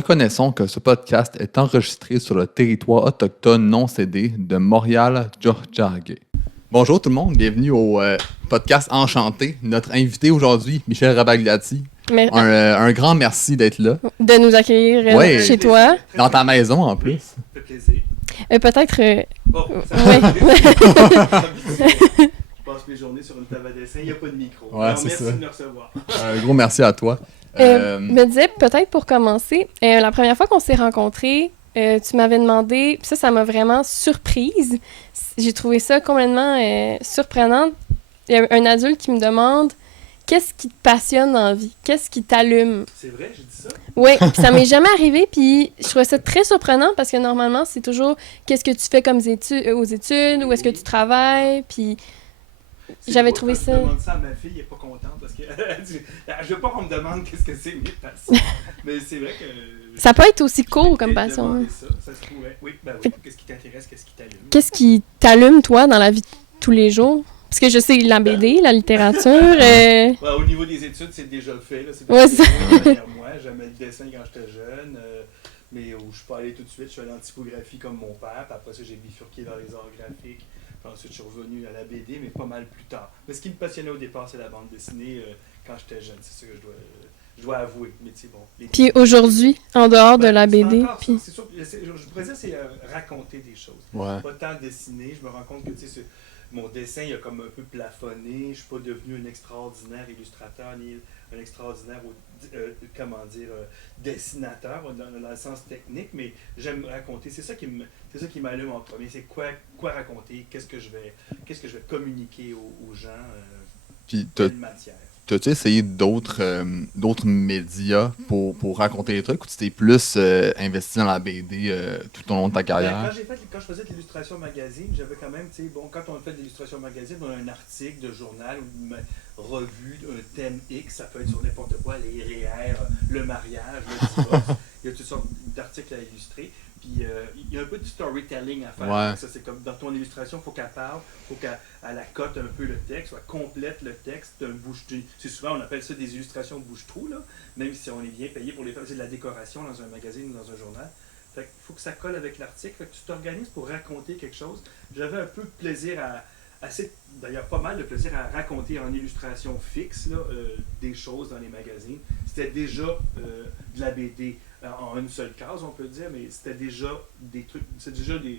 reconnaissons que ce podcast est enregistré sur le territoire autochtone non cédé de Montréal-Tiohtià:ke. Bonjour tout le monde, bienvenue au podcast Enchanté. Notre invité aujourd'hui, Michel Rabagliati. Un grand merci d'être là. De nous accueillir chez toi. Dans ta maison en plus. Ça fait plaisir. Peut-être. Bon, ça Ouais. Je passe mes journées sur une table à dessin, il n'y a pas de micro. Ouais, Alors, c'est merci ça. de me recevoir. Un gros merci à toi. Me disais, peut-être pour commencer, la première fois qu'on s'est rencontrés, tu m'avais demandé, puis ça m'a vraiment surprise. J'ai trouvé ça complètement surprenant. Il y a un adulte qui me demande qu'est-ce qui te passionne dans la vie, qu'est-ce qui t'allume. C'est vrai, j'ai dit ça? Oui, puis ça m'est jamais arrivé, puis je trouvais ça très surprenant parce que normalement, c'est toujours qu'est-ce que tu fais comme aux études, où est-ce que tu travailles, puis j'avais trouvé ça. Quand je demande ça à ma fille, elle n'est pas contente parce que je veux pas qu'on me demande qu'est-ce que c'est mes passions. Mais c'est vrai que... Ça peut être aussi court comme passion. demander ça se pourrait. Oui, ben oui. Qu'est-ce qui t'intéresse, qu'est-ce qui t'allume? Qu'est-ce qui t'allume, toi, dans la vie de tous les jours? Parce que je sais la BD, la littérature. Ouais, au niveau des études, c'est déjà fait. Là. C'est Ouais, déjà derrière moi. J'aimais le dessin quand j'étais jeune. Mais où je suis pas allé tout de suite. Je suis allé en typographie comme mon père. Puis après ça, j'ai bifurqué vers les arts graphiques. Puis ensuite, je suis revenu à la BD, mais pas mal plus tard. Mais ce qui me passionnait au départ, c'est la bande dessinée quand j'étais jeune. C'est ça que je dois avouer. Mais tu sais, bon. Puis aujourd'hui, en dehors de la BD. Puis... C'est sûr, je pourrais dire c'est raconter des choses. Ouais. Pas tant dessiner. Je me rends compte que tu sais, mon dessin il a comme un peu plafonné. Je suis pas devenu un extraordinaire illustrateur ni un extraordinaire dessinateur dans le sens technique, mais j'aime raconter. C'est ça qui m'allume en premier. C'est quoi raconter, qu'est-ce que je vais communiquer aux gens, Puis quelle matière. t'as-tu essayé d'autres médias pour raconter les trucs ou tu t'es plus investi dans la BD tout au long de ta carrière? Quand je faisais de l'illustration magazine, j'avais quand même, tu sais, bon, quand on fait de l'illustration magazine, on a un article de journal ou une revue, un thème X, ça peut être sur n'importe quoi, les REER, le mariage, le divorce, il y a toutes sortes d'articles à illustrer. Puis il y a un peu de storytelling à faire. Ouais. Ça, c'est comme dans ton illustration, il faut qu'elle parle, il faut qu'elle accote un peu le texte, soit complète le texte d'un bouche-trou. C'est souvent, on appelle ça des illustrations bouche-trou, là, même si on est bien payé pour les faire. C'est de la décoration dans un magazine ou dans un journal. Fait qu'il faut que ça colle avec l'article. Fait que tu t'organises pour raconter quelque chose. J'avais un peu de plaisir d'ailleurs pas mal de plaisir à raconter en illustration fixe là, des choses dans les magazines. C'était déjà de la BD en une seule case, on peut dire, mais c'était déjà des trucs, c'est déjà de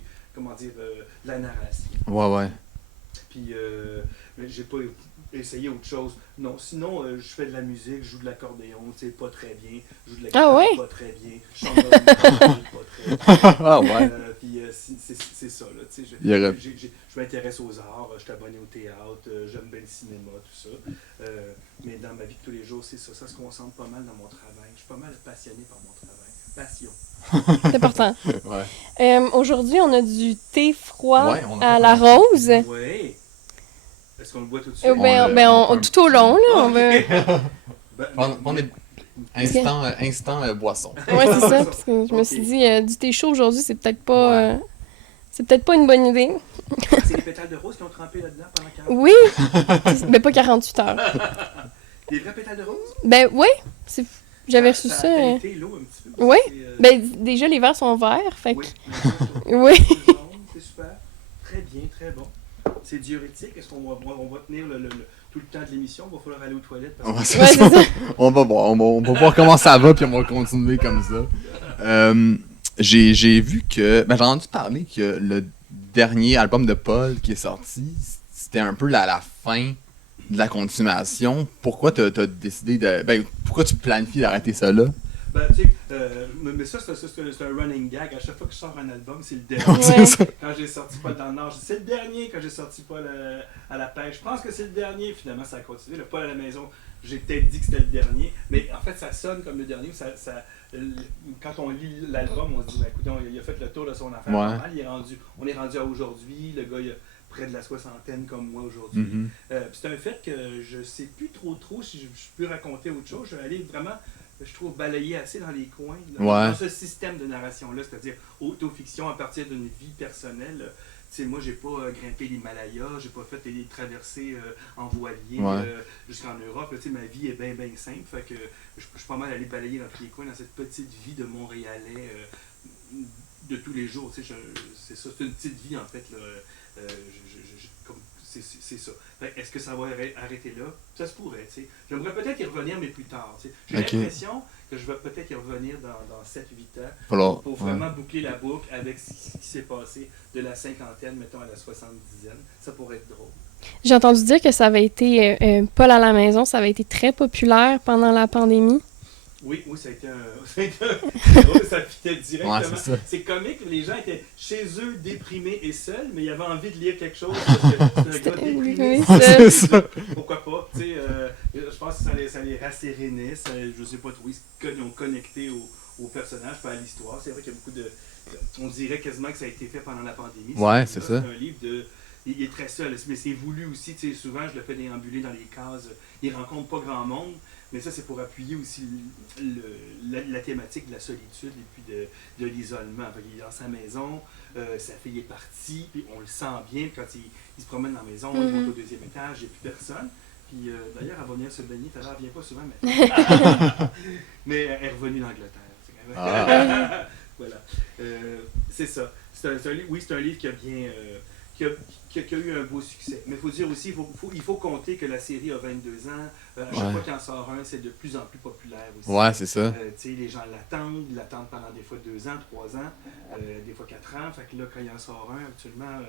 la narration. Ouais. Puis j'ai pas essayé autre chose. Non, sinon je fais de la musique, je joue de l'accordéon, tu sais, pas très bien. Je joue de la guitare, pas très bien. Je chante dans une chorale, pas très bien. Ah ouais. Puis c'est ça, là, tu sais, je m'intéresse aux arts, je suis abonné au théâtre, j'aime bien le cinéma, tout ça. Mais dans ma vie de tous les jours, c'est ça. Ça se concentre pas mal dans mon travail. Je suis pas mal passionné par mon travail. Passion. C'est important. Ouais. Aujourd'hui, on a du thé froid Ouais, à la rose. Oui. Est-ce qu'on le boit tout de suite? Tout au long, là. On veut... On est instant boisson. Ouais, c'est ça. Parce que je me suis dit, du thé chaud aujourd'hui, c'est peut-être pas... c'est peut-être pas une bonne idée. C'est les pétales de rose qui ont trempé là-dedans pendant 48 Oui, mais pas 48 heures. Des vrais pétales de rose? Ben oui, j'avais reçu ça. Ça a teinté l'eau un petit peu. Oui, C'est, ben déjà les verres sont verts, fait que... Oui. Oui. C'est super. Très bien, très bon. C'est diurétique. Est-ce qu'on va tenir tout le temps de l'émission? Il va falloir aller aux toilettes. Parce que... Ouais, c'est ça. On va voir comment ça va, puis on va continuer comme ça. J'ai vu que... j'ai entendu parler que le dernier album de Paul qui est sorti, c'était un peu la fin de la continuation. Pourquoi t'as décidé de... pourquoi tu planifies d'arrêter ça là? Tu sais, mais ça, c'est un running gag. À chaque fois que je sors un album, c'est le dernier. C'est ça. Quand j'ai sorti Paul dans le Nord, je dis c'est le dernier. Quand j'ai sorti Paul à la pêche, je pense que c'est le dernier. Finalement, ça a continué. Le Paul à la maison, j'ai peut-être dit que c'était le dernier. Mais en fait, ça sonne comme le dernier. Quand on lit l'album, on se dit, écoute, il a fait le tour de son affaire. Ouais. Normal, on est rendu à aujourd'hui. Le gars, il a près de la soixantaine comme moi aujourd'hui. Mm-hmm. C'est un fait que je sais plus trop si je peux raconter autre chose. Je vais aller vraiment... je trouve, balayer assez dans les coins, dans ce système de narration-là, c'est-à-dire autofiction à partir d'une vie personnelle. sais, moi, j'ai pas grimpé l'Himalaya, j'ai pas fait des traversées en voilier Ouais. jusqu'en Europe. Là, tu sais, ma vie est bien, bien simple. Fait que je suis pas mal allé balayer dans tous les coins dans cette petite vie de Montréalais de tous les jours. Tu sais, c'est ça, c'est une petite vie en fait. Là, c'est ça. Fait, est-ce que ça va arrêter là? Ça se pourrait. Tu sais. J'aimerais peut-être y revenir, mais plus tard. Tu sais. J'ai Ok. l'impression que je vais peut-être y revenir dans 7-8 ans Alors, pour vraiment boucler la boucle avec ce qui s'est passé de la cinquantaine, mettons, à la 70e. Ça pourrait être drôle. J'ai entendu dire que ça avait été, Paul à la maison, ça avait été très populaire pendant la pandémie. Oui, ça a été un... ça fitait directement. Ouais, c'est ça. C'est comique, les gens étaient chez eux déprimés et seuls, mais ils avaient envie de lire quelque chose. C'est un gars déprimé. Oui, c'est ça. Pourquoi pas? Tu sais, je pense que ça les rassérénait. Je sais pas trop. Ils ont connecté au personnage, pas à l'histoire. C'est vrai qu'il y a beaucoup de... On dirait quasiment que ça a été fait pendant la pandémie. Ouais, c'est ça. C'est un livre de... Il est très seul, mais c'est voulu aussi. Tu sais, souvent, je le fais déambuler dans les cases. Il rencontre pas grand monde. Mais ça, c'est pour appuyer aussi la thématique de la solitude et puis de l'isolement. Il est dans sa maison, sa fille est partie, puis on le sent bien quand il se promène dans la maison, il monte au deuxième étage, il n'y a plus personne. Puis d'ailleurs, elle va venir se baigner, elle ne vient pas souvent, mais elle est revenue d'Angleterre. Ah. Voilà. C'est ça. Oui, c'est un livre qui a bien... qui a eu un beau succès. Mais il faut dire aussi, il faut compter que la série a 22 ans. À chaque fois qu'il en sort un, c'est de plus en plus populaire aussi. Ouais, c'est ça. Les gens l'attendent, ils l'attendent pendant des fois 2 ans, 3 ans, des fois 4 ans. Fait que là, quand il en sort un, actuellement,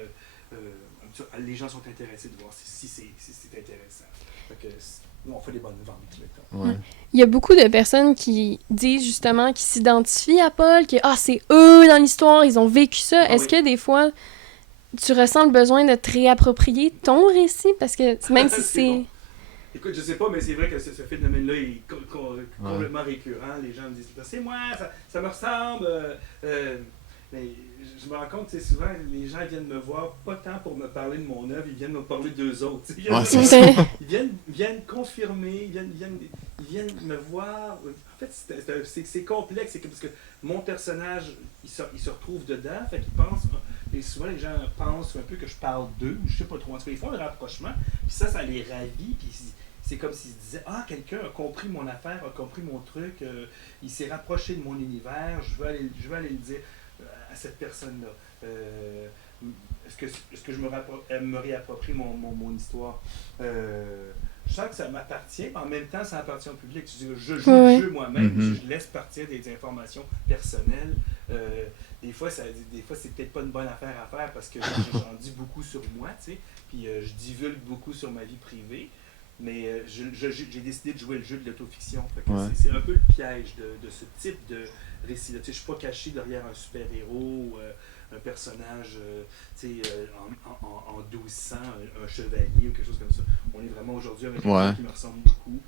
les gens sont intéressés de voir si c'est intéressant. Fait que, on fait des bonnes ventes, mettons. Ouais. Il y a beaucoup de personnes qui disent justement, qui s'identifient à Paul, que c'est eux dans l'histoire, ils ont vécu ça. Est-ce que des fois, tu ressens le besoin de te réapproprier ton récit? Parce que même si c'est... Bon. Écoute, je sais pas, mais c'est vrai que ce phénomène-là est complètement récurrent. Les gens me disent, c'est moi, ça me ressemble. Mais je me rends compte, souvent, les gens viennent me voir, pas tant pour me parler de mon œuvre, ils viennent me parler d'eux autres. Ils viennent confirmer, ils viennent me voir. En fait, c'est complexe, parce que mon personnage, il se retrouve dedans, fait qu'ils pensent... Et souvent, les gens pensent un peu que je parle d'eux, ou je sais pas trop. En tout cas, ils font un rapprochement, puis ça les ravit, puis c'est comme s'ils se disaient « Ah, quelqu'un a compris mon affaire, a compris mon truc, il s'est rapproché de mon univers, je veux aller le dire à cette personne-là. Est-ce que je me réapproprie mon histoire? Je sens que ça m'appartient, mais en même temps, ça appartient au public. Je joue le jeu moi-même, je laisse partir des informations personnelles. Des fois, c'est peut-être pas une bonne affaire à faire parce que j'en dis beaucoup sur moi, tu sais, puis je divulgue beaucoup sur ma vie privée, mais j'ai décidé de jouer le jeu de l'autofiction. C'est un peu le piège de ce type de récit-là. Tu sais, je suis pas caché derrière un super-héros, un personnage en 1200, un chevalier ou quelque chose comme ça. On est vraiment aujourd'hui avec quelqu'un qui me ressemble beaucoup.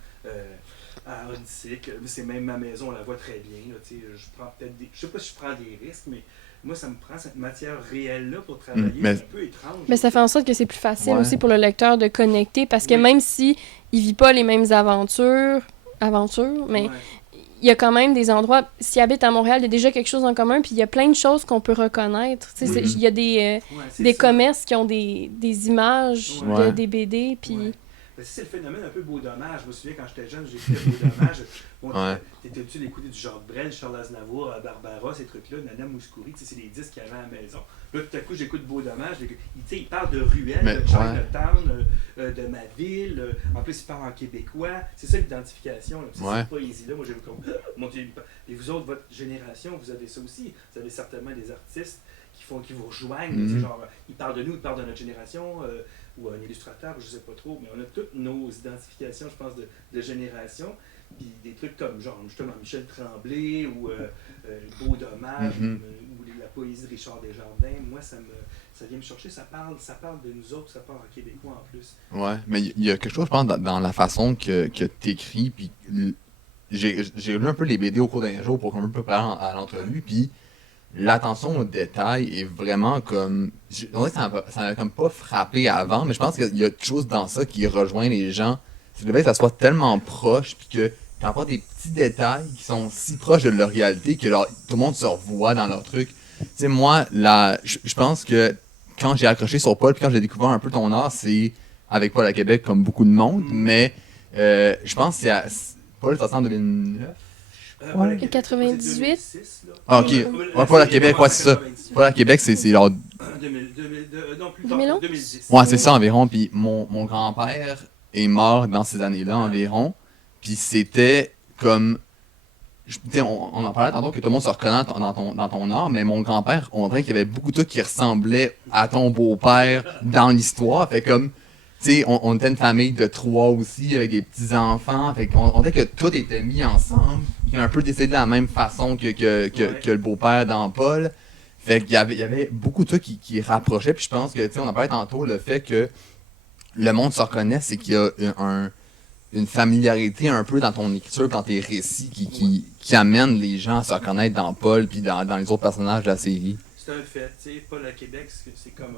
À Onsic, c'est même ma maison, on la voit très bien. Là, je prends peut-être je sais pas si je prends des risques, mais moi, ça me prend cette matière réelle-là pour travailler. C'est un peu étrange. Mais ça fait en sorte que c'est plus facile aussi pour le lecteur de connecter, parce que même si il vit pas les mêmes aventures, mais il y a quand même des endroits, s'il habite à Montréal, il y a déjà quelque chose en commun, puis il y a plein de choses qu'on peut reconnaître. Il y a des commerces qui ont des images des BD, puis... C'est le phénomène un peu beau dommage. Je me souviens quand j'étais jeune, j'écoutais beau dommage. T'étais-tu d'écouter du Jacques Brel, Charles Aznavour, Barbara, ces trucs-là, Nana Mouskouri, c'est les disques qu'il y avait à la maison. Là, tout à coup, j'écoute beau dommage. Il parle de ruelles, de Chinatown, de ma ville. En plus, il parle en québécois. C'est ça l'identification. C'est cette poésie-là. Moi, j'ai comme, mon Dieu. Et vous autres, votre génération, vous avez ça aussi. Vous avez certainement des artistes qui vous rejoignent. Genre, ils parlent de nous, ils parlent de notre génération. Ou un illustrateur, je ne sais pas trop, mais on a toutes nos identifications, je pense, de génération, puis des trucs comme, genre, justement, Michel Tremblay, ou Beau Dommage, ou la poésie de Richard Desjardins. Moi, ça vient me chercher, ça parle de nous autres, ça parle en québécois en plus. Ouais, mais il y a quelque chose, je pense, dans la façon que tu écris, puis j'ai lu un peu les BD au cours d'un jour pour un peu préparer à l'entrevue, puis l'attention aux détails est vraiment comme... On dirait que ça m'a comme pas frappé avant, mais je pense qu'il y a quelque chose dans ça qui rejoint les gens. C'est le fait que ça soit tellement proche, puis que t'as encore des petits détails qui sont si proches de leur réalité que tout le monde se revoit dans leur truc. Tu sais, moi, je pense que quand j'ai accroché sur Paul, puis quand j'ai découvert un peu ton art, c'est avec Paul à Québec, comme beaucoup de monde, mais je pense que Paul, ça sent en 2009. Voilà, 98. 2006, là. Ah, ok. Ouais, Paul à Québec, ouais, c'est ça. Paul à Québec, c'est genre. Non, plus tard, 2011? 2010. Ouais, c'est ça environ. Puis mon grand-père est mort dans ces années-là environ. Puis c'était comme. On en parlait tantôt que tout le monde se reconnaît dans ton art, mais mon grand-père, on dirait qu'il y avait beaucoup de trucs qui ressemblaient à ton beau-père dans l'histoire. Fait comme, tu sais, on était une famille de 3 aussi, avec des petits-enfants. Fait qu'on on dirait que tout était mis ensemble, puis un peu décidé de la même façon que le beau-père dans Paul. Fait qu'il y avait beaucoup de trucs qui rapprochaient, puis je pense que, tu sais, on en parlait tantôt, le fait que le monde se reconnaisse, c'est qu'il y a une familiarité un peu dans ton écriture, dans tes récits qui amène les gens à se reconnaître dans Paul puis dans les autres personnages de la série. C'est un fait, tu sais, Paul à Québec, c'est comme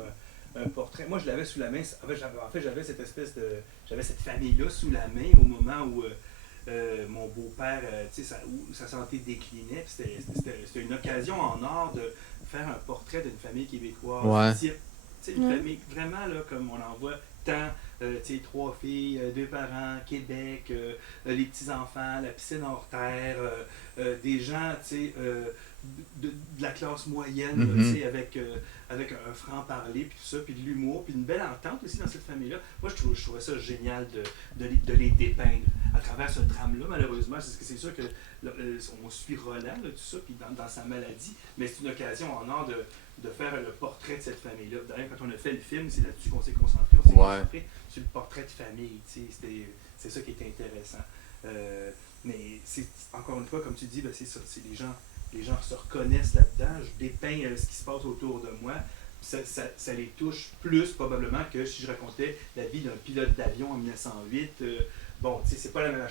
un portrait. Moi, je l'avais sous la main. En fait, j'avais cette espèce de. J'avais cette famille-là sous la main au moment où mon beau-père, tu sais, où sa santé déclinait. C'était une occasion en or de faire un portrait d'une famille québécoise. Ouais. Tu sais, une famille vraiment, là, comme on en voit tant. Tu sais, 3 filles, 2 parents, Québec, les petits-enfants, la piscine hors terre, des gens, tu sais, de la classe moyenne, là, tu sais, avec un franc-parler, puis tout ça, puis de l'humour, puis une belle entente aussi dans cette famille-là. Moi, je trouvais ça génial de les dépeindre à travers ce drame-là, malheureusement. C'est sûr que on suit Roland, là, tout ça, puis dans sa maladie, mais c'est une occasion en or de faire le portrait de cette famille-là. D'ailleurs, quand on a fait le film, c'est là-dessus qu'on s'est concentré. On s'est concentré sur le portrait de famille. C'est ça qui est intéressant. Mais encore une fois, comme tu dis, ben, c'est ça. Les gens se reconnaissent là-dedans. Je dépeins ce qui se passe autour de moi. Ça les touche plus probablement que si je racontais la vie d'un pilote d'avion en 1908. Bon, tu sais, c'est pas la même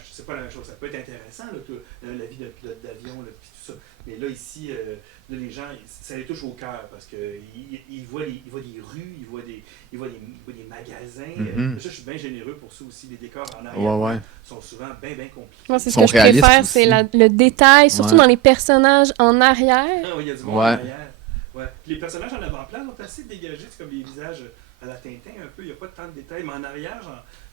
chose. Ça peut être intéressant, là, la vie d'un pilote d'avion, puis tout ça. Mais là, ici, là, les gens, ça les touche au cœur parce qu'ils voient des rues, ils voient des magasins. Ça, je suis bien généreux pour ça aussi. Les décors en arrière sont souvent bien compliqués. Moi, c'est ce que je préfère, c'est le détail, surtout dans les personnages en arrière. Ah oui, il y a du monde en arrière. Ouais. Les personnages en avant-plan sont assez dégagés, c'est comme les visages à la Tintin un peu, il n'y a pas tant de détails, mais en arrière,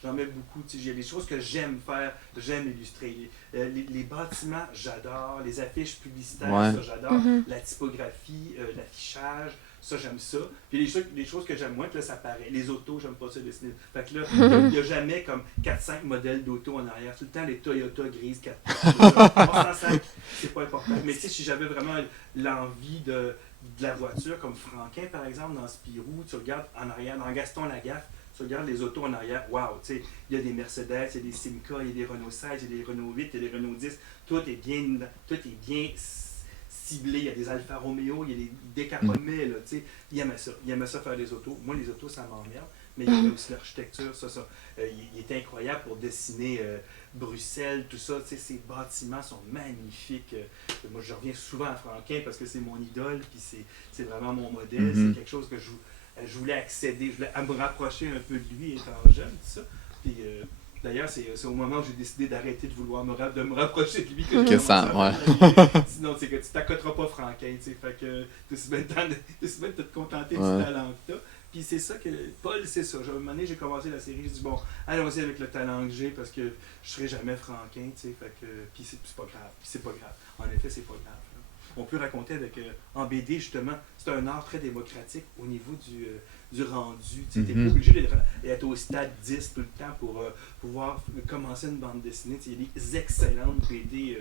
j'en mets beaucoup. Il y a des choses que j'aime faire, j'aime illustrer. Les bâtiments, j'adore. Les affiches publicitaires, ça, j'adore. La typographie, l'affichage, ça, j'aime ça. Puis les choses que j'aime moins, que là, ça paraît. Les autos, j'aime pas ça dessiner. Fait que là, il n'y a jamais comme 4-5 modèles d'auto en arrière. Tout le temps, les Toyota grises, 4 405, c'est pas important. Mais tu sais, si j'avais vraiment l'envie de la voiture, comme Franquin, par exemple, dans Spirou, tu regardes en arrière, dans Gaston Lagaffe, tu regardes les autos en arrière, waouh, tu sais, il y a des Mercedes, il y a des Simca, il y a des Renault 16, il y a des Renault 8, il y a des Renault 10, tout est bien ciblé, il y a des Alfa Romeo, il y a des décaponnés, là, tu sais, il aimait ça faire des autos. Moi, les autos, ça m'emmerde, mais il y avait aussi l'architecture, ça. Il était incroyable pour dessiner Bruxelles, tout ça, tu sais, ces bâtiments sont magnifiques. Moi, je reviens souvent à Franquin parce que c'est mon idole, puis c'est vraiment mon modèle, c'est quelque chose que je voulais accéder, je voulais me rapprocher un peu de lui étant jeune, tout ça. Puis d'ailleurs, c'est au moment où j'ai décidé d'arrêter de vouloir me rapprocher de lui que j'ai sinon, c'est que tu t'accoteras pas Franquin, tu sais, fait que tu es bien de te contenter du talent que tu as. Puis c'est ça que Paul, c'est ça. À un moment donné, j'ai commencé la série, je dis bon, allons-y avec le talent que j'ai parce que je serai jamais Franquin, tu sais, fait que puis c'est pas grave, puis c'est pas grave. En effet, c'est pas grave. Là. On peut raconter avec en BD justement, c'est un art très démocratique au niveau du rendu. Tu n'es pas obligé d'être au stade 10 tout le temps pour pouvoir commencer une bande dessinée. Il y a des excellentes BD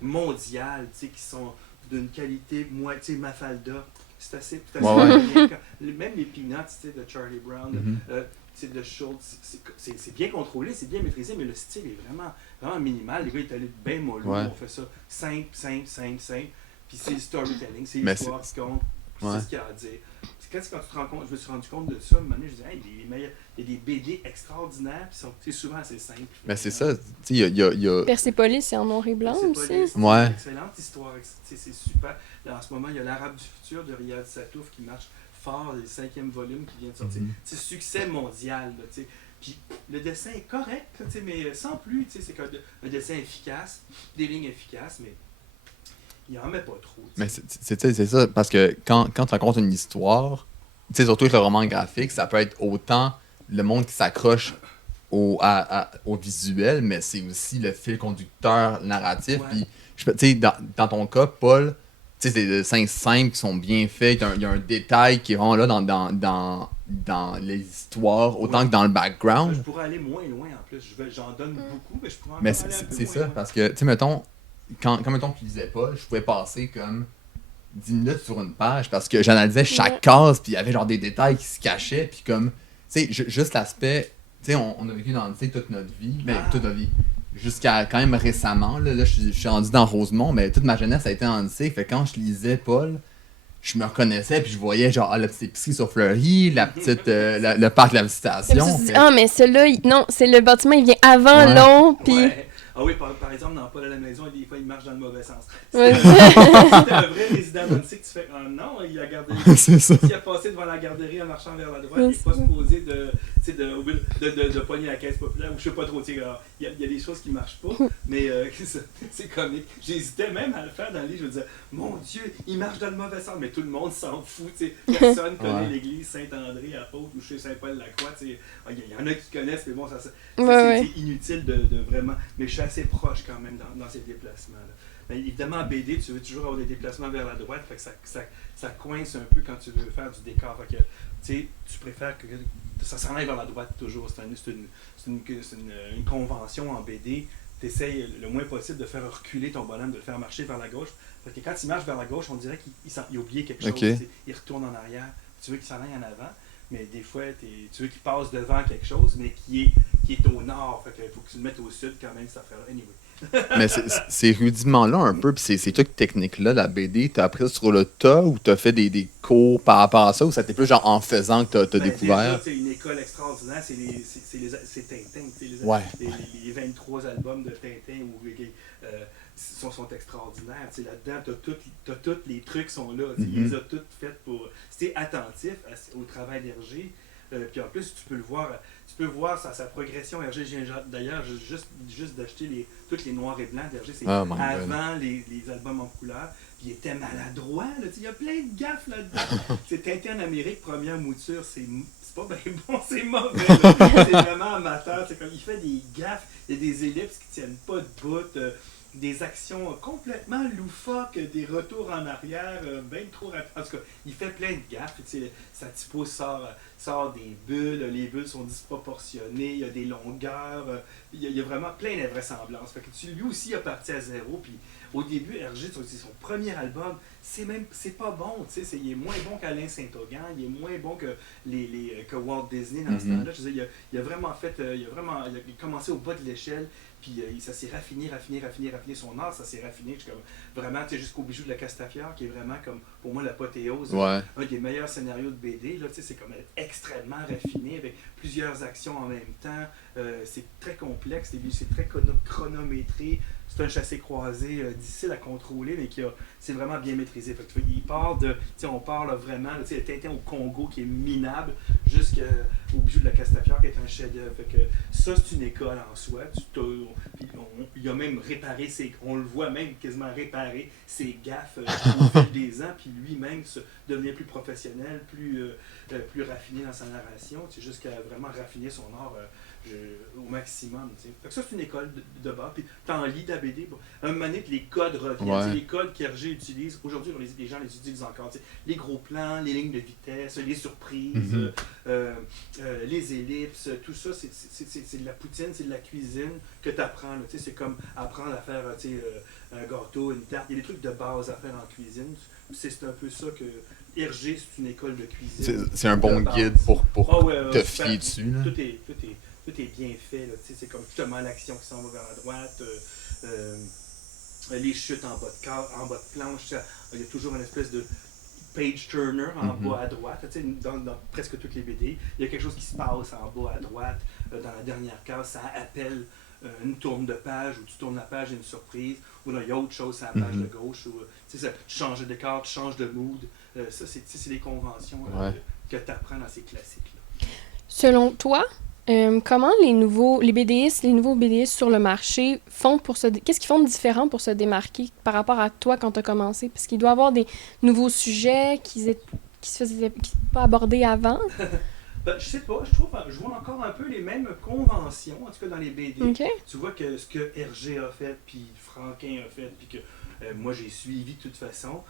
mondiales qui sont d'une qualité moitié Mafalda. C'est assez bien. Même les Peanuts de Charlie Brown, de Schultz, c'est bien contrôlé, c'est bien maîtrisé, mais le style est vraiment minimal. Les gars, ils allés bien mollo. On fait ça simple. Puis c'est le storytelling, c'est l'histoire qui compte, c'est ce qu'il y a à dire. Quand tu te rends compte, je me suis rendu compte de ça, à un moment donné, je dis, hey, il y a des BD extraordinaires, puis c'est souvent assez simples. Mais c'est ça, tu sais, il y a... Persepolis, c'est en noir et blanc aussi. C'est une excellente histoire, c'est super. Là, en ce moment, il y a L'Arabe du futur de Riyad Satouf qui marche fort, le 5e volume qui vient de sortir. C'est succès mondial, là, tu sais. Puis le dessin est correct, mais sans plus, c'est un dessin efficace, des lignes efficaces, mais il n'en met pas trop. Mais c'est ça, parce que quand tu racontes une histoire, sais, surtout avec le roman graphique, ça peut être autant le monde qui s'accroche au visuel, mais c'est aussi le fil conducteur narratif. Ouais. Puis, tu sais, dans ton cas, Paul, tu sais, c'est des scènes simples qui sont bien faites. Il y a un détail qui est vraiment là dans les histoires, autant Ouais. que dans le Je background. pourrais aller moins loin en plus. J'en donne beaucoup, mais je pourrais Mais encore aller un peu c'est moins ça, loin. parce que, tu sais, mettons, quand mettons, tu lisais Paul, je pouvais passer comme 10 minutes sur une page parce que j'analysais chaque Ouais. case, puis il y avait genre des détails qui se cachaient, puis comme, tu sais, juste l'aspect, tu sais, on a vécu dans le lycée toute notre vie, mais toute notre vie, jusqu'à quand même récemment, là je suis rendu dans Rosemont, mais toute ma jeunesse a été en lycée, fait que quand je lisais Paul, je me reconnaissais, puis je voyais genre, la petite épicerie sur Fleury, la petite, le parc de la Comme visitation. ça, tu dis, fait- ah, mais celui-là, non, c'est le bâtiment, il vient avant Ouais. long, puis. Ouais. Ah oui, par exemple, dans Paul à la maison, des fois, il marche dans le mauvais sens. Ouais. Si t'es un vrai résident d'Annecy, que tu fais « Ah non, il a gardé c'est ça. S'il a passé devant la garderie en marchant vers la droite, il n'est pas supposé de pogner la caisse populaire ou je sais pas trop. Il y a des choses qui ne marchent pas, mais c'est comique. J'hésitais même à le faire dans le lit. Je me disais, mon Dieu, il marche dans le mauvais sens, mais tout le monde s'en fout. Personne connaît Ouais. l'église Saint-André à Pau ou chez Saint-Paul-la-Croix. Il y en a qui connaissent, mais bon, Ouais. c'est inutile de vraiment. Mais je suis assez proche quand même dans ces déplacements-là. Mais évidemment, en BD, tu veux toujours avoir des déplacements vers la droite, fait que ça coince un peu quand tu veux faire du décor. Fait que, tu préfères que ça s'en aille vers la droite toujours. C'est une convention en BD. Tu essaies le moins possible de faire reculer ton bonhomme, de le faire marcher vers la gauche. Fait que quand il marche vers la gauche, on dirait qu'il a oublié quelque chose. Ok. Il retourne en arrière. Tu veux qu'il s'en aille en avant, mais des fois, tu veux qu'il passe devant quelque chose, mais qui est au nord. Fait qu'il faut que tu le mettes au sud quand même, ça fait anyway. Mais ces rudiments-là, un peu, puis ces trucs techniques-là, la BD, t'as appris ça sur le tas ou t'as fait des cours par rapport à ça ou ça t'est plus genre en faisant que t'as découvert? Déjà, c'est une école extraordinaire, c'est Tintin. Ouais. Les 23 albums de Tintin sont extraordinaires. Là-dedans, t'as tous les trucs sont là. Il les a toutes faites pour. Si t'es attentif au travail d'Hergé, puis en plus, tu peux voir sa progression. Hergé, d'ailleurs, juste d'acheter tous les noirs et blancs d'Hergé, c'est Oh my God. avant les albums en couleur. Puis il était maladroit. Il y a plein de gaffes là-dedans. C'est Tintin en Amérique, première mouture. C'est pas bien bon, c'est mauvais. C'est vraiment amateur. Il fait des gaffes, il y a des ellipses qui tiennent pas de bout. Des actions complètement loufoques, des retours en arrière, bien trop rapides. En tout cas, il fait plein de gaffes. Sa typo sort des bulles, les bulles sont disproportionnées, il y a des longueurs, il y a vraiment plein d'invraisemblances. Fait que lui aussi, il a parti à zéro. Puis au début, Hergé, c'est son premier album, c'est pas bon. Il est moins bon qu'Alain Saint-Augan, il est moins bon que Walt Disney dans ce temps-là. Je veux dire, il a commencé au bas de l'échelle. Puis ça s'est raffiné son art, ça s'est raffiné vraiment jusqu'au bijou de la Castafiore, qui est vraiment comme pour moi l'apothéose. Ouais. Un des meilleurs scénarios de BD, là, c'est comme extrêmement raffiné, avec plusieurs actions en même temps. C'est très complexe, c'est très chronométré. C'est un chassé-croisé difficile à contrôler, mais c'est vraiment bien maîtrisé. Fait que, on part là, vraiment, là, Tintin au Congo qui est minable, jusqu'au bijou de la Castafiore qui est un chef-d'œuvre. Fait que ça, c'est une école en soi. Il a même réparé, on le voit même quasiment réparer ses gaffes au fil des ans, puis lui-même devenir plus professionnel, plus raffiné dans sa narration, jusqu'à vraiment raffiner son art au maximum. Fait que ça, c'est une école de bas. Puis t'en lis de la BD. Un moment donné, les codes reviennent. Ouais. Les codes qu'Hergé utilise, aujourd'hui, les gens les utilisent encore. Les gros plans, les lignes de vitesse, les surprises, les ellipses, tout ça, c'est de la poutine, c'est de la cuisine que tu apprends. C'est comme apprendre à faire un gâteau, une tarte. Il y a des trucs de base à faire en cuisine. C'est un peu ça que Hergé, c'est une école de cuisine. C'est un bon guide pour te fier dessus. Là. Tout est bien fait. C'est comme justement l'action qui s'en va vers la droite. Les chutes en bas de planche. Il y a toujours une espèce de page turner en bas à droite. Dans presque toutes les BD, il y a quelque chose qui se passe en bas à droite. Dans la dernière case, ça appelle une tourne de page, où tu tournes la page et une surprise, ou là, il y a autre chose à la page de gauche, où tu changes de décor, tu changes de mood. Ça, c'est des conventions que tu apprends dans ces classiques-là. Selon toi, comment les nouveaux BDistes sur le marché font qu'est-ce qu'ils font de différent pour se démarquer par rapport à toi quand tu as commencé? Parce qu'il doit y avoir des nouveaux sujets qui se faisait pas aborder avant? Ben, je sais pas, je vois encore un peu les mêmes conventions, en tout cas dans les BD. OK. Tu vois que ce que Hergé a fait, puis Franquin a fait, puis que moi j'ai suivi de toute façon,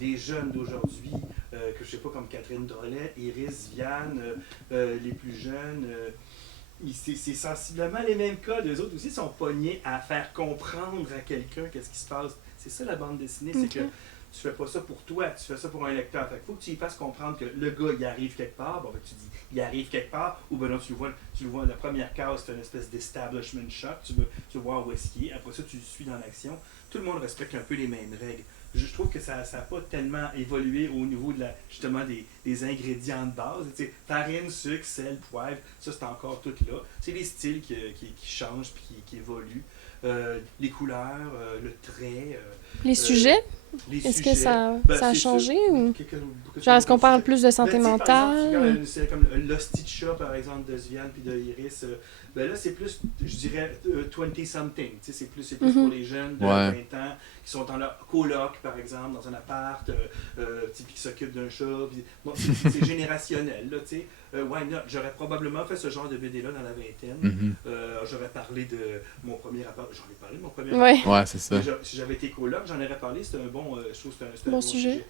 les jeunes d'aujourd'hui, que je sais pas, comme Catherine Drolet, Iris, Viane, les plus jeunes, c'est sensiblement les mêmes cas. Les autres aussi sont pognés à faire comprendre à quelqu'un qu'est-ce qui se passe. C'est ça la bande dessinée, c'est que tu fais pas ça pour toi, tu fais ça pour un lecteur. Fait qu'il faut que tu lui fasses comprendre que le gars, il arrive quelque part. Bon, ben, tu dis, il arrive quelque part, ou ben non, tu le vois, la première case, c'est une espèce d'establishment shot, tu veux voir où est-ce qu'il est. Après ça, tu le suis dans l'action. Tout le monde respecte un peu les mêmes règles. Je trouve que ça n'a pas tellement évolué au niveau de justement des ingrédients de base. Tu sais, farine, sucre, sel, poivre, ça c'est encore tout là. C'est les styles qui changent et qui évoluent. Les couleurs, le trait. Les sujets? Est-ce que ça a changé? Ou... Genre, est-ce qu'on parle plus de santé mentale? C'est comme l'hostie de chat, par exemple, de Sviane puis de Iris. Ben là, c'est plus, je dirais, 20-something. C'est plus pour les jeunes de 20 ans qui sont dans leur coloc, par exemple, dans un appart, puis qui s'occupent d'un chat. Bon, c'est générationnel, là, tu sais. Why not? J'aurais probablement fait ce genre de BD-là dans la vingtaine. J'aurais parlé de mon premier appart. J'en ai parlé de mon premier appart. Ouais, c'est ça. Si j'avais été coloc, j'en aurais parlé. C'était un bon, je trouve que c'était un bon bon sujet.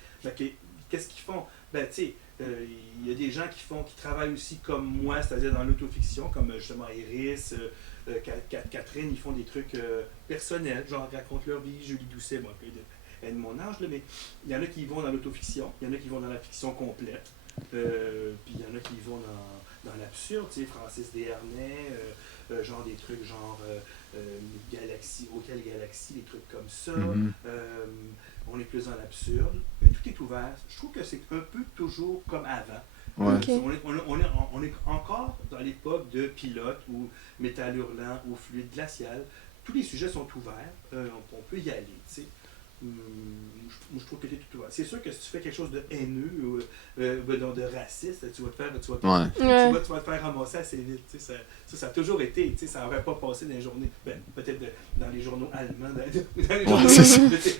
Qu'est-ce qu'ils font? Ben, tu sais, il y a des gens qui travaillent aussi comme moi, c'est-à-dire dans l'autofiction, comme justement Iris, Catherine, ils font des trucs personnels, genre racontent leur vie. Julie Doucet, moi, elle est de mon âge, là, mais il y en a qui vont dans l'autofiction, il y en a qui vont dans la fiction complète, puis il y en a qui vont dans l'absurde, tu sais, Francis Desharnais, genre des trucs genre Galaxie, Hôtel Galaxie, des trucs comme ça. On est plus dans l'absurde, mais tout est ouvert. Je trouve que c'est un peu toujours comme avant. Ouais. Okay. On est encore dans l'époque de pilote ou métal hurlant ou fluide glacial. Tous les sujets sont ouverts. On peut y aller. Tu sais. Je trouve que tu es tout ouvert. C'est sûr que si tu fais quelque chose de haineux ou de raciste, tu vas te faire ramasser assez vite. Tu sais, ça a toujours été. Tu sais, ça n'aurait pas passé dans les journées. Ben, peut-être dans les journaux allemands. Dans les journaux,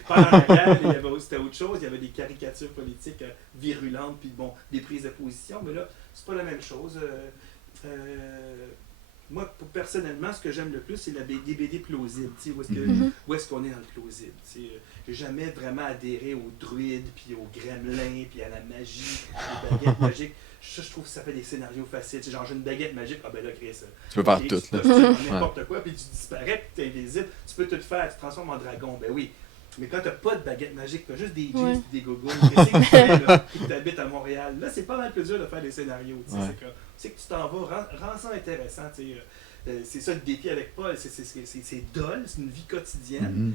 pendant la guerre, c'était autre chose. Il y avait des caricatures politiques virulentes, puis bon, des prises de position. Mais là, c'est pas la même chose. Moi, personnellement, ce que j'aime le plus, c'est des BD plausibles. Où est-ce qu'on est dans le plausible? J'ai jamais vraiment adhéré aux druides, puis aux gremlins, puis à la magie, aux baguettes magiques. Je trouve que ça fait des scénarios faciles. Genre, j'ai une baguette magique, ah ben là, Chris. Tu peux faire tout. N'importe quoi, puis tu disparais, puis tu es invisible. Tu peux tout faire, tu te transformes en dragon. Ben oui. Mais quand tu n'as pas de baguette magique, tu as juste des jeans et des gogoons, qu'est-ce que tu fais là, qui t'habitent à Montréal? Là, c'est pas mal plus dur de faire des scénarios. C'est que tu t'en vas, rends ça intéressant. C'est ça le défi avec Paul, c'est dol, c'est une vie quotidienne,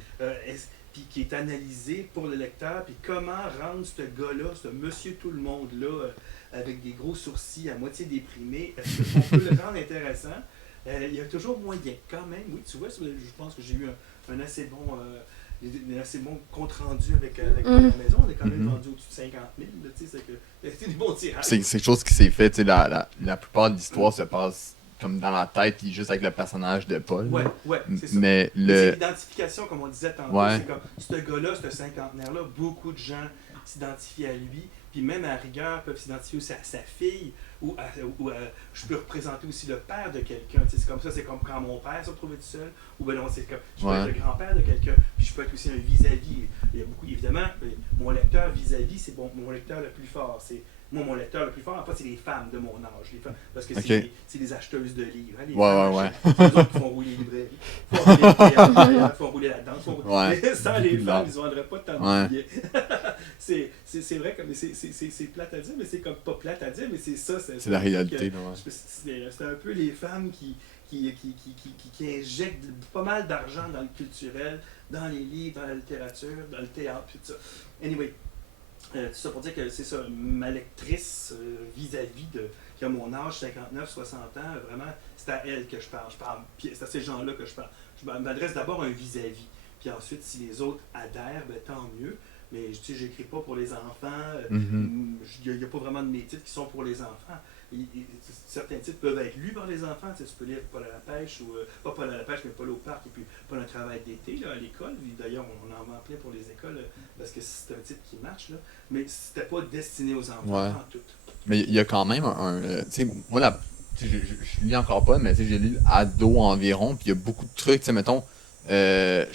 puis qui est analysée pour le lecteur, puis comment rendre ce gars-là, ce monsieur tout le monde-là, avec des gros sourcils à moitié déprimés, est-ce qu'on peut le rendre intéressant? Il y a toujours moyen, quand même. Oui, tu vois, je pense que j'ai eu un assez bon... un assez bon compte rendu avec la maison. On est quand même vendu au-dessus de 50 000. C'est des bons tirages. C'est quelque chose qui s'est fait. La plupart de l'histoire se passe comme dans la tête, puis juste avec le personnage de Paul. Ouais, c'est ça. Mais c'est l'identification, comme on disait tantôt. Ouais. C'est comme ce gars-là, ce cinquantenaire-là, beaucoup de gens s'identifient à lui. Puis même à la rigueur, peuvent s'identifier aussi à sa fille, ou je peux représenter aussi le père de quelqu'un. C'est comme ça, c'est comme quand mon père se retrouvait tout seul, ou ben non, c'est comme je peux être le grand-père de quelqu'un, puis je peux être aussi un vis-à-vis. Il y a beaucoup, évidemment, mon lecteur vis-à-vis, c'est mon lecteur le plus fort. Moi, mon lecteur le plus fort, en fait, c'est les femmes de mon âge. Les femmes, parce que c'est les acheteuses de livres. Hein, les femmes, les autres qui font rouler les librairies, font rouler la danse. Sans les femmes, ils ne vendraient pas tant de billets. C'est vrai, c'est plate à dire, mais c'est comme pas plate à dire, mais c'est ça. C'est la réalité. C'est un peu les femmes qui injectent pas mal d'argent dans le culturel, dans les livres, dans la littérature, dans le théâtre, tout ça. Anyway. Tout ça pour dire que c'est ça, ma lectrice vis-à-vis qui a mon âge, 59, 60 ans, vraiment, c'est à elle que je parle. C'est à ces gens-là que je parle. Je m'adresse d'abord à un vis-à-vis. Puis ensuite, si les autres adhèrent, ben, tant mieux. mais tu sais, j'écris pas pour les enfants. Mhm. Il n'y a pas vraiment de mes titres qui sont pour les enfants. Certains titres peuvent être lus par les enfants. Tu sais, tu peux lire Paul à la pêche, ou pas Paul à la pêche, mais Paul au parc, et puis Paul un travail d'été là, à l'école. D'ailleurs, on en vend plein pour les écoles parce que c'est un titre qui marche. Là. Mais c'était pas destiné aux enfants Ouais. en tout. Mais il y a quand même tu sais, moi, tu sais, je lis encore pas, mais tu sais, j'ai lu ado environ, puis il y a beaucoup de trucs, tu sais, mettons, je